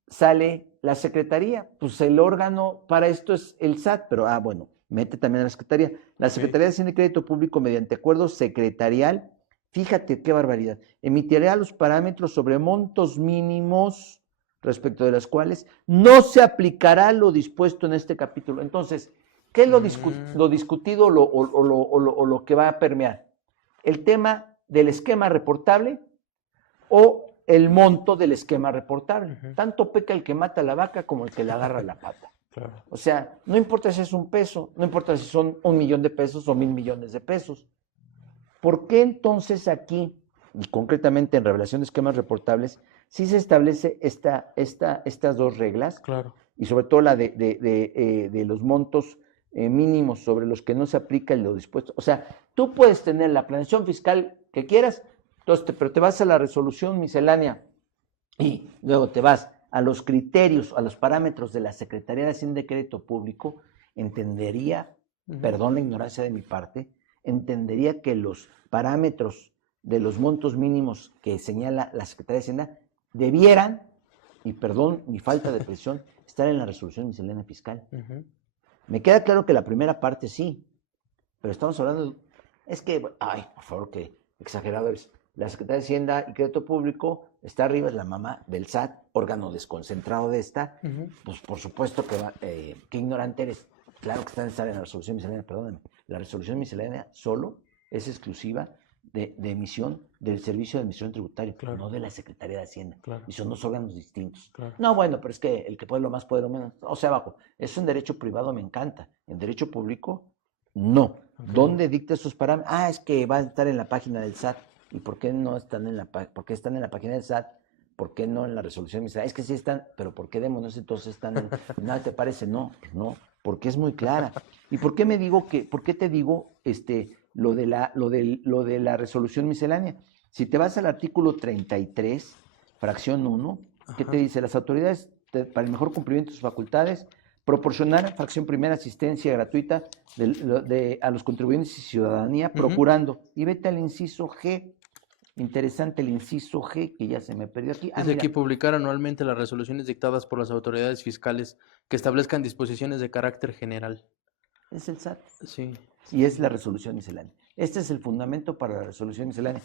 sale la Secretaría? Pues el órgano para esto es el SAT, pero bueno, mete también a la Secretaría. La Secretaría de Hacienda y Crédito Público, mediante acuerdo secretarial, fíjate qué barbaridad, emitirá los parámetros sobre montos mínimos respecto de las cuales no se aplicará lo dispuesto en este capítulo. Entonces, ¿qué es lo discutido o lo que va a permear? ¿El tema del esquema reportable o el monto del esquema reportable? Tanto peca el que mata la vaca como el que le agarra la pata. Claro. O sea, no importa si es un peso, no importa si son 1,000,000 de pesos o 1,000 millones de pesos. ¿Por qué entonces aquí, y concretamente en revelación de esquemas reportables, sí se establece estas dos reglas? Claro. Y sobre todo la de los montos mínimos sobre los que no se aplica lo dispuesto? O sea, tú puedes tener la planeación fiscal que quieras, pero te vas a la resolución miscelánea y luego te vas a los criterios, a los parámetros de la Secretaría de Hacienda y Crédito Público, entendería, perdón la ignorancia de mi parte, entendería que los parámetros de los montos mínimos que señala la Secretaría de Hacienda debieran, y perdón mi falta de presión, estar en la resolución miscelánea fiscal. Me queda claro que la primera parte sí, pero estamos hablando, es que, por favor, que exagerado es. La Secretaría de Hacienda y Crédito Público está arriba, es la mamá del SAT, órgano desconcentrado de esta. Pues por supuesto que qué ignorante eres. Claro que está necesaria en la resolución miscelánea, perdóname. La resolución miscelánea solo es exclusiva de emisión del Servicio de Administración Tributaria, Claro. no de la Secretaría de Hacienda. Claro. Y son dos órganos distintos. Claro. No, bueno, pero es que el que puede lo más puede lo menos. O sea, abajo. Eso en derecho privado me encanta. En derecho público, no. Okay. ¿Dónde dicta esos parámetros? Ah, es que va a estar en la página del SAT. ¿Y por qué no están por qué están en la página del SAT? ¿Por qué no en la resolución administrativa? Es que sí están, pero ¿por qué demonios entonces están en... ¿Nada te parece? No, no, porque es muy clara. ¿Y por qué te digo lo de la resolución miscelánea? Si te vas al artículo 33, fracción 1, ¿qué te dice? Las autoridades, para el mejor cumplimiento de sus facultades, proporcionar, fracción primera, asistencia gratuita a los contribuyentes y ciudadanía, procurando. Y vete al inciso G. Interesante el inciso G, que ya se me perdió aquí. Dice aquí publicar anualmente las resoluciones dictadas por las autoridades fiscales que establezcan disposiciones de carácter general. Es el SAT. Sí. Y es la resolución miscelánea. Este es el fundamento para la resolución miscelánea.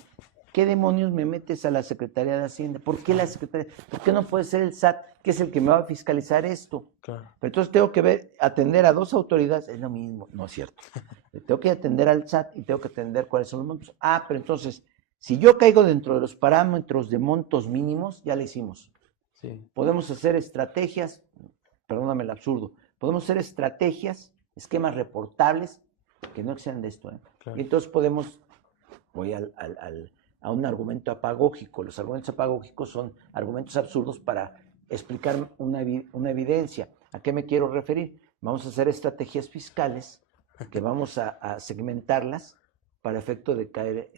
¿Qué demonios me metes a la Secretaría de Hacienda? ¿Por qué la Secretaría? ¿Por qué no puede ser el SAT, que es el que me va a fiscalizar esto? Claro. Pero entonces tengo que atender a dos autoridades, es lo mismo, no es cierto. Tengo que atender al SAT y tengo que atender cuáles son los montos. Ah, pero entonces, si yo caigo dentro de los parámetros de montos mínimos, ya le hicimos. Sí. Podemos hacer estrategias, perdóname el absurdo, podemos hacer estrategias, esquemas reportables, que no excedan de esto. Claro. Y entonces voy a un argumento apagógico. Los argumentos apagógicos son argumentos absurdos para explicar una evidencia. ¿A qué me quiero referir? Vamos a hacer estrategias fiscales que vamos a segmentarlas para efecto de caer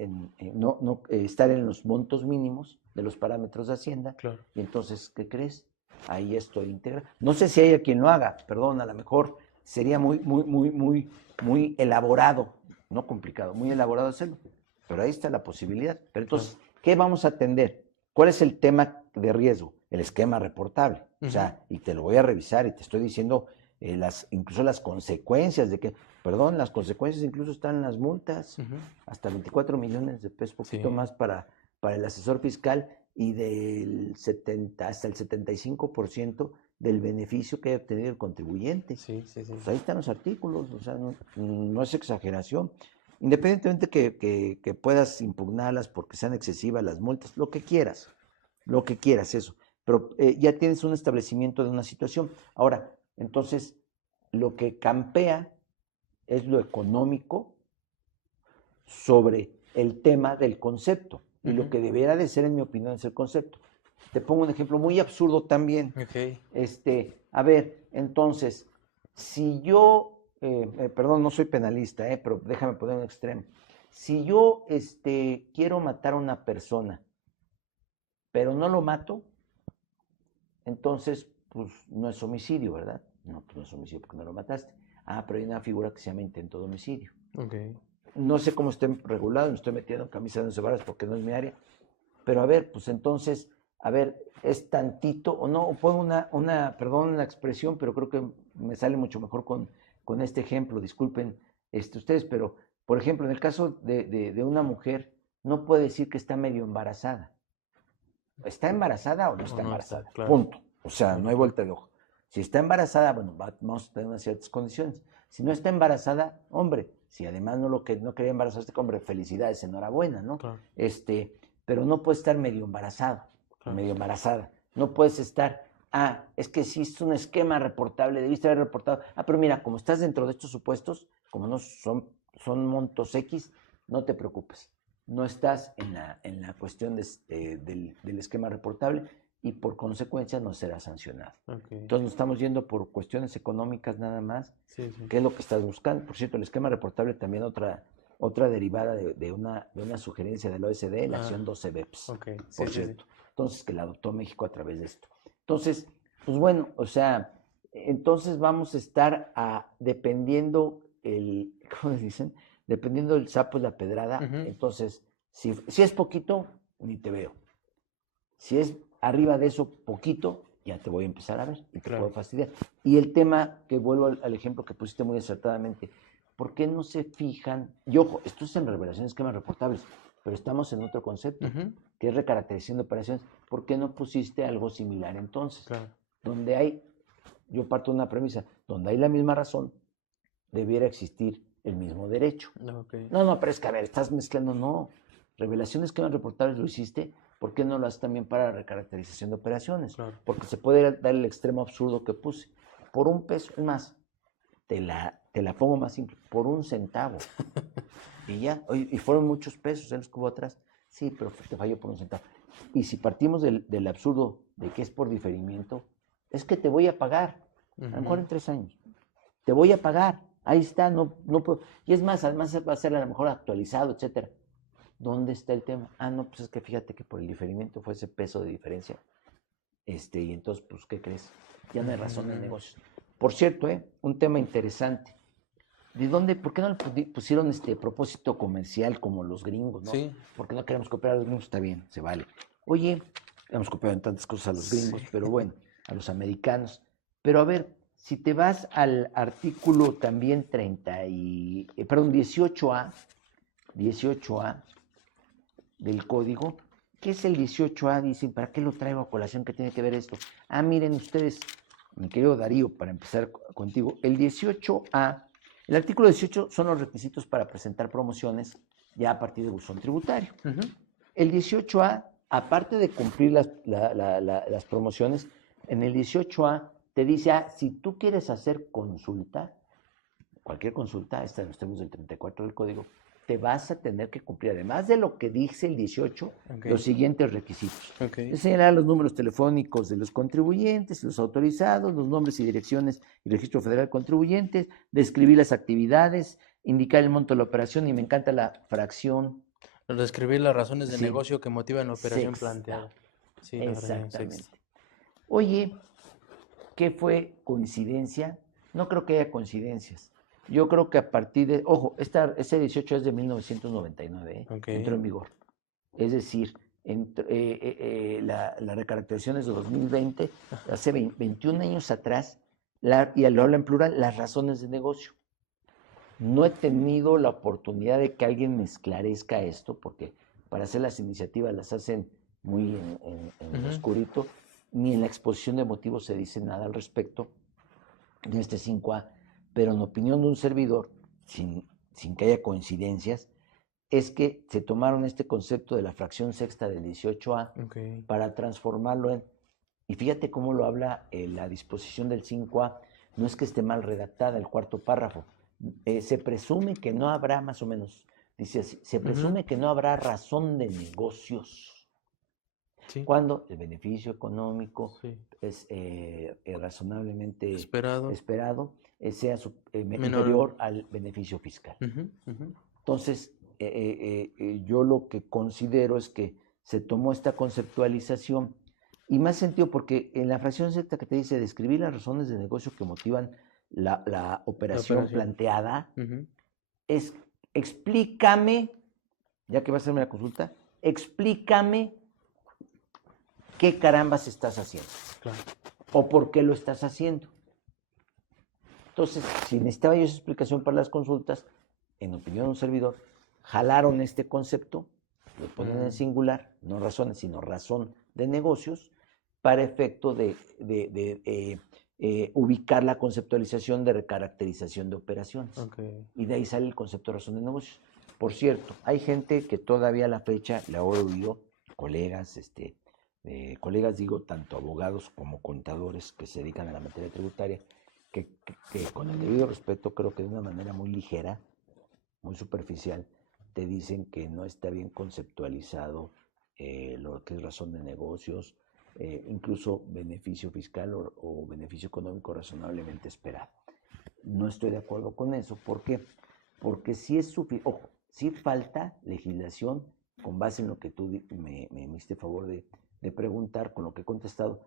estar en los montos mínimos de los parámetros de Hacienda. Claro. Y entonces, ¿qué crees? Ahí estoy integrado. No sé si hay quien lo haga, perdón, a lo mejor sería muy elaborado, no complicado, muy elaborado hacerlo, pero ahí está la posibilidad. Pero entonces, ¿qué vamos a atender? ¿Cuál es el tema de riesgo? El esquema reportable. O sea, y te lo voy a revisar y te estoy diciendo incluso las consecuencias de que, perdón, las consecuencias incluso están en las multas, hasta 24 millones de pesos, poquito más para el asesor fiscal y hasta el 75% del beneficio que haya obtenido el contribuyente. Sí. Pues ahí están los artículos, o sea, no es exageración. Independientemente que puedas impugnarlas porque sean excesivas las multas, lo que quieras, eso. Pero ya tienes un establecimiento de una situación. Ahora, entonces, lo que campea es lo económico sobre el tema del concepto. Y lo que debería de ser, en mi opinión, es el concepto. Te pongo un ejemplo muy absurdo también. Okay. A ver, entonces, si yo, perdón, no soy penalista, pero déjame poner un extremo. Si yo quiero matar a una persona, pero no lo mato, entonces, pues no es homicidio, ¿verdad? No, pues no es homicidio porque no lo mataste. Ah, pero hay una figura que se llama intento de homicidio. Okay. No sé cómo estén regulados, me estoy metiendo en camisa de 11 varas porque no es mi área. Pero a ver, pues entonces, es tantito, o no, pongo perdón la expresión, pero creo que me sale mucho mejor con este ejemplo, disculpen ustedes, pero, por ejemplo, en el caso de una mujer, no puede decir que está medio embarazada. ¿Está embarazada o no está embarazada? Está, claro. Punto. O sea, no hay vuelta de hoja. Si está embarazada, bueno, vamos a tener unas ciertas condiciones. Si no está embarazada, hombre, si además no quería embarazarse, hombre, felicidades, enhorabuena, ¿no? Claro. Pero no puedes estar medio embarazado, medio embarazada. No puedes estar, es que si es un esquema reportable, debiste haber reportado. Pero mira, como estás dentro de estos supuestos, como no son montos X, no te preocupes. No estás en la cuestión del esquema reportable y por consecuencia no será sancionado. Okay. Entonces nos estamos yendo por cuestiones económicas nada más. Sí. ¿Qué es lo que estás buscando? Por cierto, el esquema reportable también otra derivada de una sugerencia del OSD, la acción 12 BEPS, okay. Por cierto. Entonces, que la adoptó México a través de esto. Entonces, pues bueno, o sea, entonces vamos a estar dependiendo ¿cómo les dicen? Dependiendo del sapo y la pedrada. Entonces, si es poquito, ni te veo. Si es arriba de eso poquito, ya te voy a empezar a ver y te puedo fastidiar. Y el tema, que vuelvo al ejemplo que pusiste muy acertadamente, ¿por qué no se fijan? Y ojo, esto es en revelación de esquemas reportables, pero estamos en otro concepto, que es recaracterización de operaciones. ¿Por qué no pusiste algo similar entonces? Claro. Donde yo parto de una premisa, donde hay la misma razón, debiera existir el mismo derecho. Okay. No, pero es que, a ver, estás mezclando, no. revelaciones que van reportables lo hiciste, ¿por qué no lo haces también para recaracterización de operaciones? Claro. Porque se puede dar el extremo absurdo que puse. Por $1, es más, te la pongo más simple, por 1 centavo. Y ya, y fueron muchos pesos los que hubo atrás. Sí, pero te falló por 1 centavo. Y si partimos del absurdo de que es por diferimiento, es que te voy a pagar, a lo mejor en 3 años. Te voy a pagar, ahí está, no puedo. Y es más, además va a ser a lo mejor actualizado, etcétera. ¿Dónde está el tema? No, pues es que fíjate que por el diferimiento fue ese peso de diferencia. Y entonces, pues, ¿qué crees? Ya no hay razón en negocios. Por cierto, un tema interesante. ¿Por qué no le pusieron propósito comercial como los gringos, no? Sí. Porque no queremos copiar a los gringos, está bien, se vale. Oye, hemos copiado en tantas cosas a los gringos, pero bueno, a los americanos. Pero a ver, si te vas al artículo también 18A del código, ¿qué es el 18A? Dicen, ¿para qué lo traigo a colación? ¿Qué tiene que ver esto? Miren ustedes, mi querido Darío, para empezar contigo, el 18A, el artículo 18 son los requisitos para presentar promociones ya a partir de buzón tributario. El 18A, aparte de cumplir las promociones, en el 18A te dice, si tú quieres hacer consulta, cualquier consulta, esta en los términos del 34 del código, te vas a tener que cumplir, además de lo que dice el 18, los siguientes requisitos. Señalar los números telefónicos de los contribuyentes, los autorizados, los nombres y direcciones y registro federal de contribuyentes, describir las actividades, indicar el monto de la operación, y me encanta la fracción. Describir las razones de negocio que motivan la operación planteada. Sí, exactamente. Oye, ¿qué fue coincidencia? No creo que haya coincidencias. Yo creo que a partir de, ese 18 es de 1999, entró en vigor. Es decir, la recaracterización es de 2020, hace 21 años atrás, y lo habla en plural, las razones de negocio. No he tenido la oportunidad de que alguien me esclarezca esto, porque para hacer las iniciativas las hacen muy en oscurito, ni en la exposición de motivos se dice nada al respecto de este 5A. Pero en opinión de un servidor, sin que haya coincidencias, es que se tomaron este concepto de la fracción sexta del 18A para transformarlo en, y fíjate cómo lo habla la disposición del 5A, no es que esté mal redactada el cuarto párrafo, se presume que no habrá, más o menos, dice así, se presume que no habrá razón de negocios. Cuando el beneficio económico es razonablemente esperado sea inferior al beneficio fiscal. Entonces, yo lo que considero es que se tomó esta conceptualización y más sentido porque en la fracción Z que te dice describir las razones de negocio que motivan la operación planteada, es explícame, ya que va a hacerme la consulta, explícame qué carambas estás haciendo o por qué lo estás haciendo. Entonces, si necesitaba yo esa explicación para las consultas, en opinión de un servidor, jalaron este concepto, lo ponen en singular, no razones, sino razón de negocios, para efecto de ubicar la conceptualización de recaracterización de operaciones. Y de ahí sale el concepto de razón de negocios. Por cierto, hay gente que todavía a la fecha, la he oído, colegas, colegas digo, tanto abogados como contadores que se dedican a la materia tributaria, que con el debido respeto, creo que de una manera muy ligera, muy superficial, te dicen que no está bien conceptualizado lo que es razón de negocios, incluso beneficio fiscal o beneficio económico razonablemente esperado. No estoy de acuerdo con eso. ¿Por qué? Porque sí falta legislación con base en lo que tú me hiciste favor de preguntar, con lo que he contestado,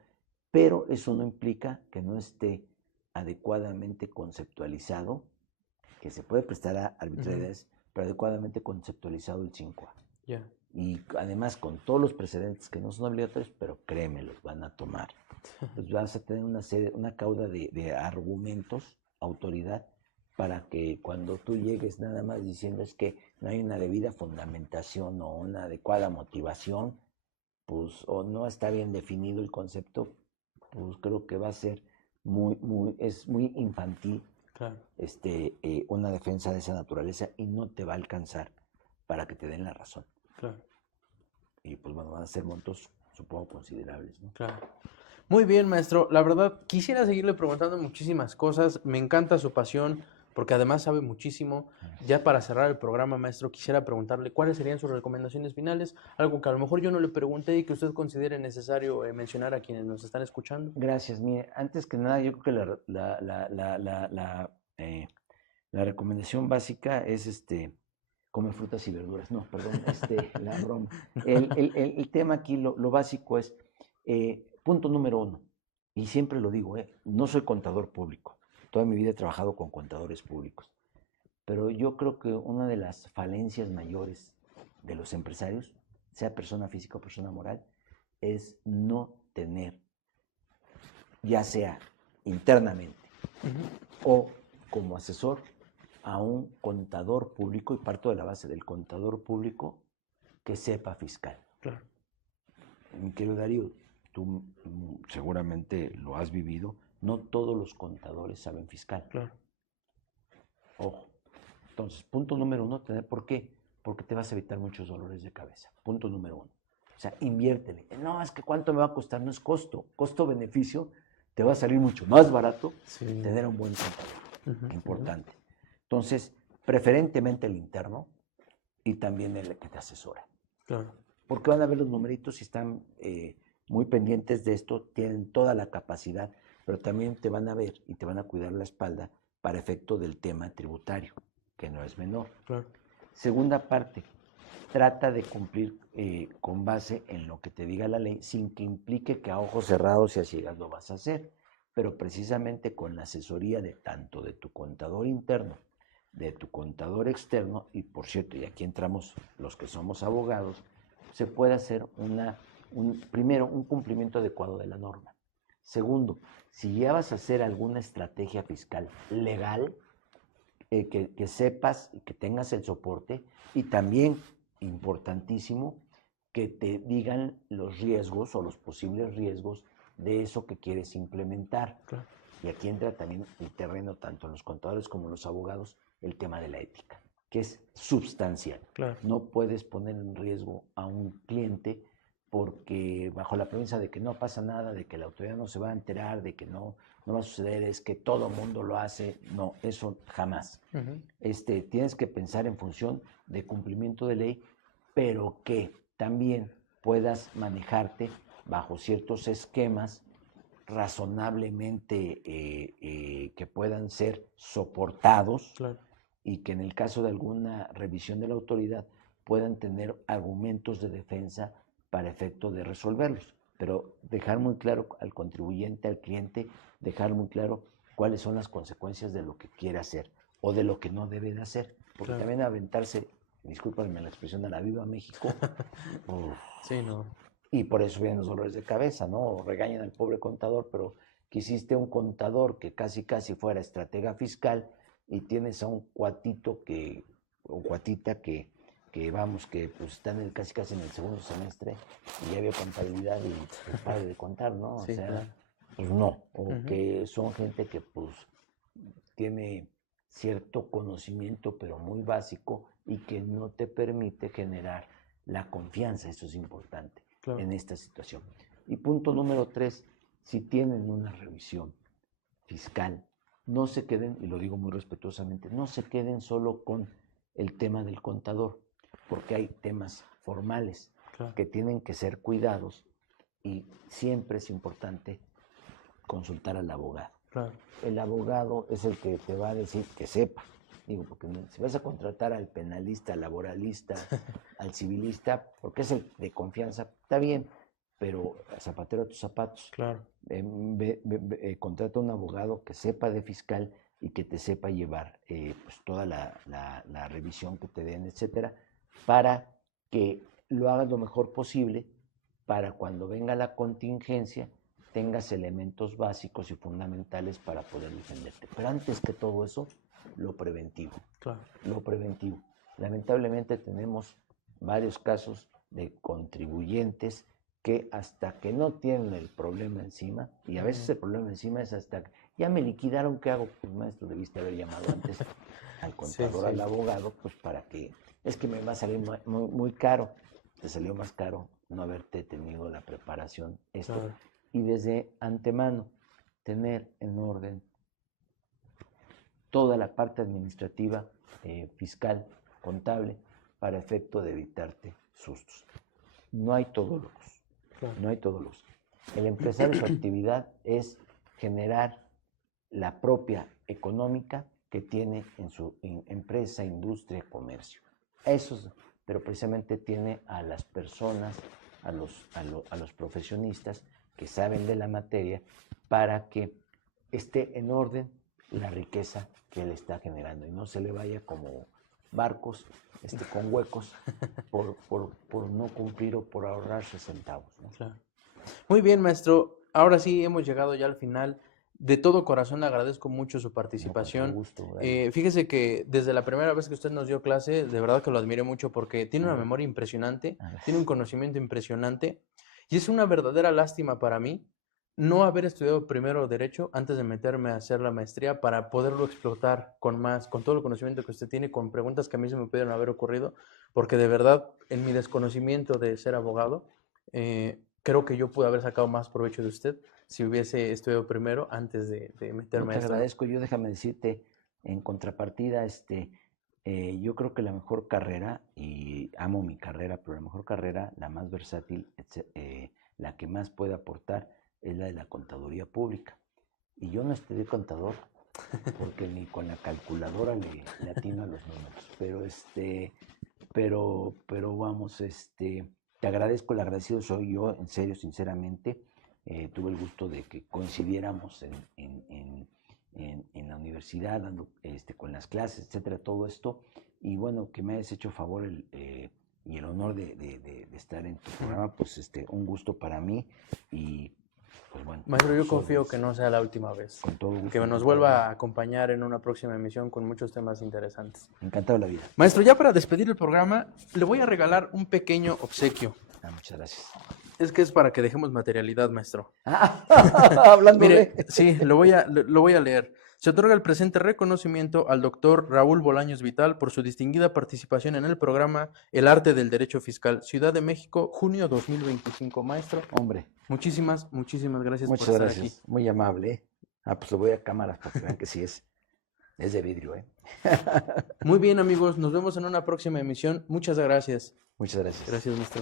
pero eso no implica que no esté adecuadamente conceptualizado, que se puede prestar a arbitrariedades, pero adecuadamente conceptualizado el 5A. Y además con todos los precedentes que no son obligatorios, pero créeme, los van a tomar. Pues vas a tener una cauda de argumentos, autoridad, para que cuando tú llegues nada más diciendo es que no hay una debida fundamentación o una adecuada motivación, pues o no está bien definido el concepto, pues creo que va a ser es muy infantil una defensa de esa naturaleza y no te va a alcanzar para que te den la razón. Claro. Y pues bueno, van a ser montos, supongo, considerables, ¿no? Claro. Muy bien, maestro. La verdad, quisiera seguirle preguntando muchísimas cosas. Me encanta su pasión, porque además sabe muchísimo. Ya para cerrar el programa, maestro, quisiera preguntarle cuáles serían sus recomendaciones finales, algo que a lo mejor yo no le pregunté y que usted considere necesario mencionar a quienes nos están escuchando. Gracias. Mire, antes que nada, yo creo que la recomendación básica es come frutas y verduras. No, perdón, la broma. El tema aquí, lo básico es, punto número 1, y siempre lo digo, no soy contador público. Toda mi vida he trabajado con contadores públicos. Pero yo creo que una de las falencias mayores de los empresarios, sea persona física o persona moral, es no tener, ya sea internamente o como asesor, a un contador público, y parto de la base del contador público que sepa fiscal. Claro. Mi querido Darío, tú seguramente lo has vivido, no todos los contadores saben fiscal. Claro. Ojo. Entonces, punto número 1, ¿por qué? Porque te vas a evitar muchos dolores de cabeza. Punto número 1. O sea, inviértele. No, es que ¿cuánto me va a costar? No es costo. Costo-beneficio, te va a salir mucho más barato tener un buen contador. Importante. Entonces, preferentemente el interno y también el que te asesora. Claro. Porque van a ver los numeritos y están muy pendientes de esto, tienen toda la capacidad, pero también te van a ver y te van a cuidar la espalda para efecto del tema tributario, que no es menor. Claro. Segunda parte, trata de cumplir con base en lo que te diga la ley, sin que implique que a ojos cerrados y a ciegas lo vas a hacer, pero precisamente con la asesoría de tanto de tu contador interno, de tu contador externo, y por cierto, y aquí entramos los que somos abogados, se puede hacer primero, un cumplimiento adecuado de la norma. Segundo, si ya vas a hacer alguna estrategia fiscal legal, que sepas y que tengas el soporte, y también, importantísimo, que te digan los riesgos o los posibles riesgos de eso que quieres implementar. Claro. Y aquí entra también el terreno, tanto en los contadores como en los abogados, el tema de la ética, que es sustancial. Claro. No puedes poner en riesgo a un cliente porque bajo la premisa de que no pasa nada, de que la autoridad no se va a enterar, de que no va a suceder, es que todo el mundo lo hace. No, eso jamás. Tienes que pensar en función de cumplimiento de ley, pero que también puedas manejarte bajo ciertos esquemas razonablemente que puedan ser soportados. Claro. Y que en el caso de alguna revisión de la autoridad puedan tener argumentos de defensa para efecto de resolverlos. Pero dejar muy claro al contribuyente, al cliente, dejar muy claro cuáles son las consecuencias de lo que quiere hacer o de lo que no debe de hacer. Porque también aventarse, discúlpame la expresión, a la viva México. Sí, no. Y por eso vienen los dolores de cabeza, ¿no? O regañan al pobre contador, pero quisiste un contador que casi fuera estratega fiscal, y tienes a un cuatito o cuatita que vamos, que pues están casi en el segundo semestre y ya vio contabilidad y pues pare de contar, ¿no? O sea, claro. Pues no. O que son gente que pues tiene cierto conocimiento, pero muy básico, y que no te permite generar la confianza, eso es importante. Claro. En esta situación. Y punto número 3, si tienen una revisión fiscal, no se queden, y lo digo muy respetuosamente, no se queden solo con el tema del contador, porque hay temas formales que tienen que ser cuidados, y siempre es importante consultar al abogado. Claro. El abogado es el que te va a decir que sepa. Digo, porque si vas a contratar al penalista, al laboralista, al civilista, porque es el de confianza, está bien, pero zapatero a tus zapatos. Claro. Contrata a un abogado que sepa de fiscal y que te sepa llevar pues toda la revisión que te den, etcétera, para que lo hagas lo mejor posible, para cuando venga la contingencia tengas elementos básicos y fundamentales para poder defenderte. Pero antes que todo eso, lo preventivo. Claro. Lo preventivo. Lamentablemente tenemos varios casos de contribuyentes que hasta que no tienen el problema encima, y a veces el problema encima es hasta ya me liquidaron, ¿qué hago? Pues maestro, debiste haber llamado antes al contador, al abogado, pues para que, es que me va a salir muy caro. Te salió más caro no haberte tenido la preparación, esto. Claro. Y desde antemano, tener en orden toda la parte administrativa, fiscal, contable, para efecto de evitarte sustos. No hay todólogos, claro. No hay todólogos. El empresario, su actividad es generar la propia económica que tiene en su empresa, industria, comercio. Eso es, pero precisamente tiene a las personas, a los profesionistas que saben de la materia para que esté en orden la riqueza que él está generando y no se le vaya como barcos con huecos por no cumplir o por ahorrarse centavos, ¿no? Claro. Muy bien, maestro. Ahora sí hemos llegado ya al final. De todo corazón le agradezco mucho su participación. No, gusto, fíjese que desde la primera vez que usted nos dio clase, de verdad que lo admiré mucho porque tiene una memoria impresionante, tiene un conocimiento impresionante y es una verdadera lástima para mí no haber estudiado primero Derecho antes de meterme a hacer la maestría para poderlo explotar con todo el conocimiento que usted tiene, con preguntas que a mí se me pudieron haber ocurrido, porque de verdad, en mi desconocimiento de ser abogado, creo que yo pude haber sacado más provecho de usted si hubiese estudiado primero antes de meterme a esto. Te agradezco. Yo déjame decirte, en contrapartida, yo creo que la mejor carrera, y amo mi carrera, pero la mejor carrera, la más versátil, la que más puede aportar, es la de la contaduría pública. Y yo no estudié contador, porque ni con la calculadora le atino a los números. Pero vamos, te agradezco, el agradecido soy yo, en serio, sinceramente. Tuve el gusto de que coincidiéramos en la universidad, dando, con las clases, etcétera, todo esto. Y bueno, que me hayas hecho favor y el honor de estar en tu programa, pues un gusto para mí. Y pues bueno. Maestro, yo confío que no sea la última vez. Con todo gusto. Que nos vuelva a acompañar en una próxima emisión con muchos temas interesantes. Encantado de la vida. Maestro, ya para despedir el programa, le voy a regalar un pequeño obsequio. Muchas gracias. Es que es para que dejemos materialidad, maestro. Hablando Mire, sí, lo voy a leer. Se otorga el presente reconocimiento al doctor Raúl Bolaños Vital por su distinguida participación en el programa El Arte del Derecho Fiscal, Ciudad de México, junio 2025. Maestro. Hombre. Muchísimas gracias por estar aquí. Muy amable. Pues lo voy a cámaras para que vean que sí es de vidrio, Muy bien, amigos. Nos vemos en una próxima emisión. Muchas gracias. Muchas gracias. Gracias, maestro.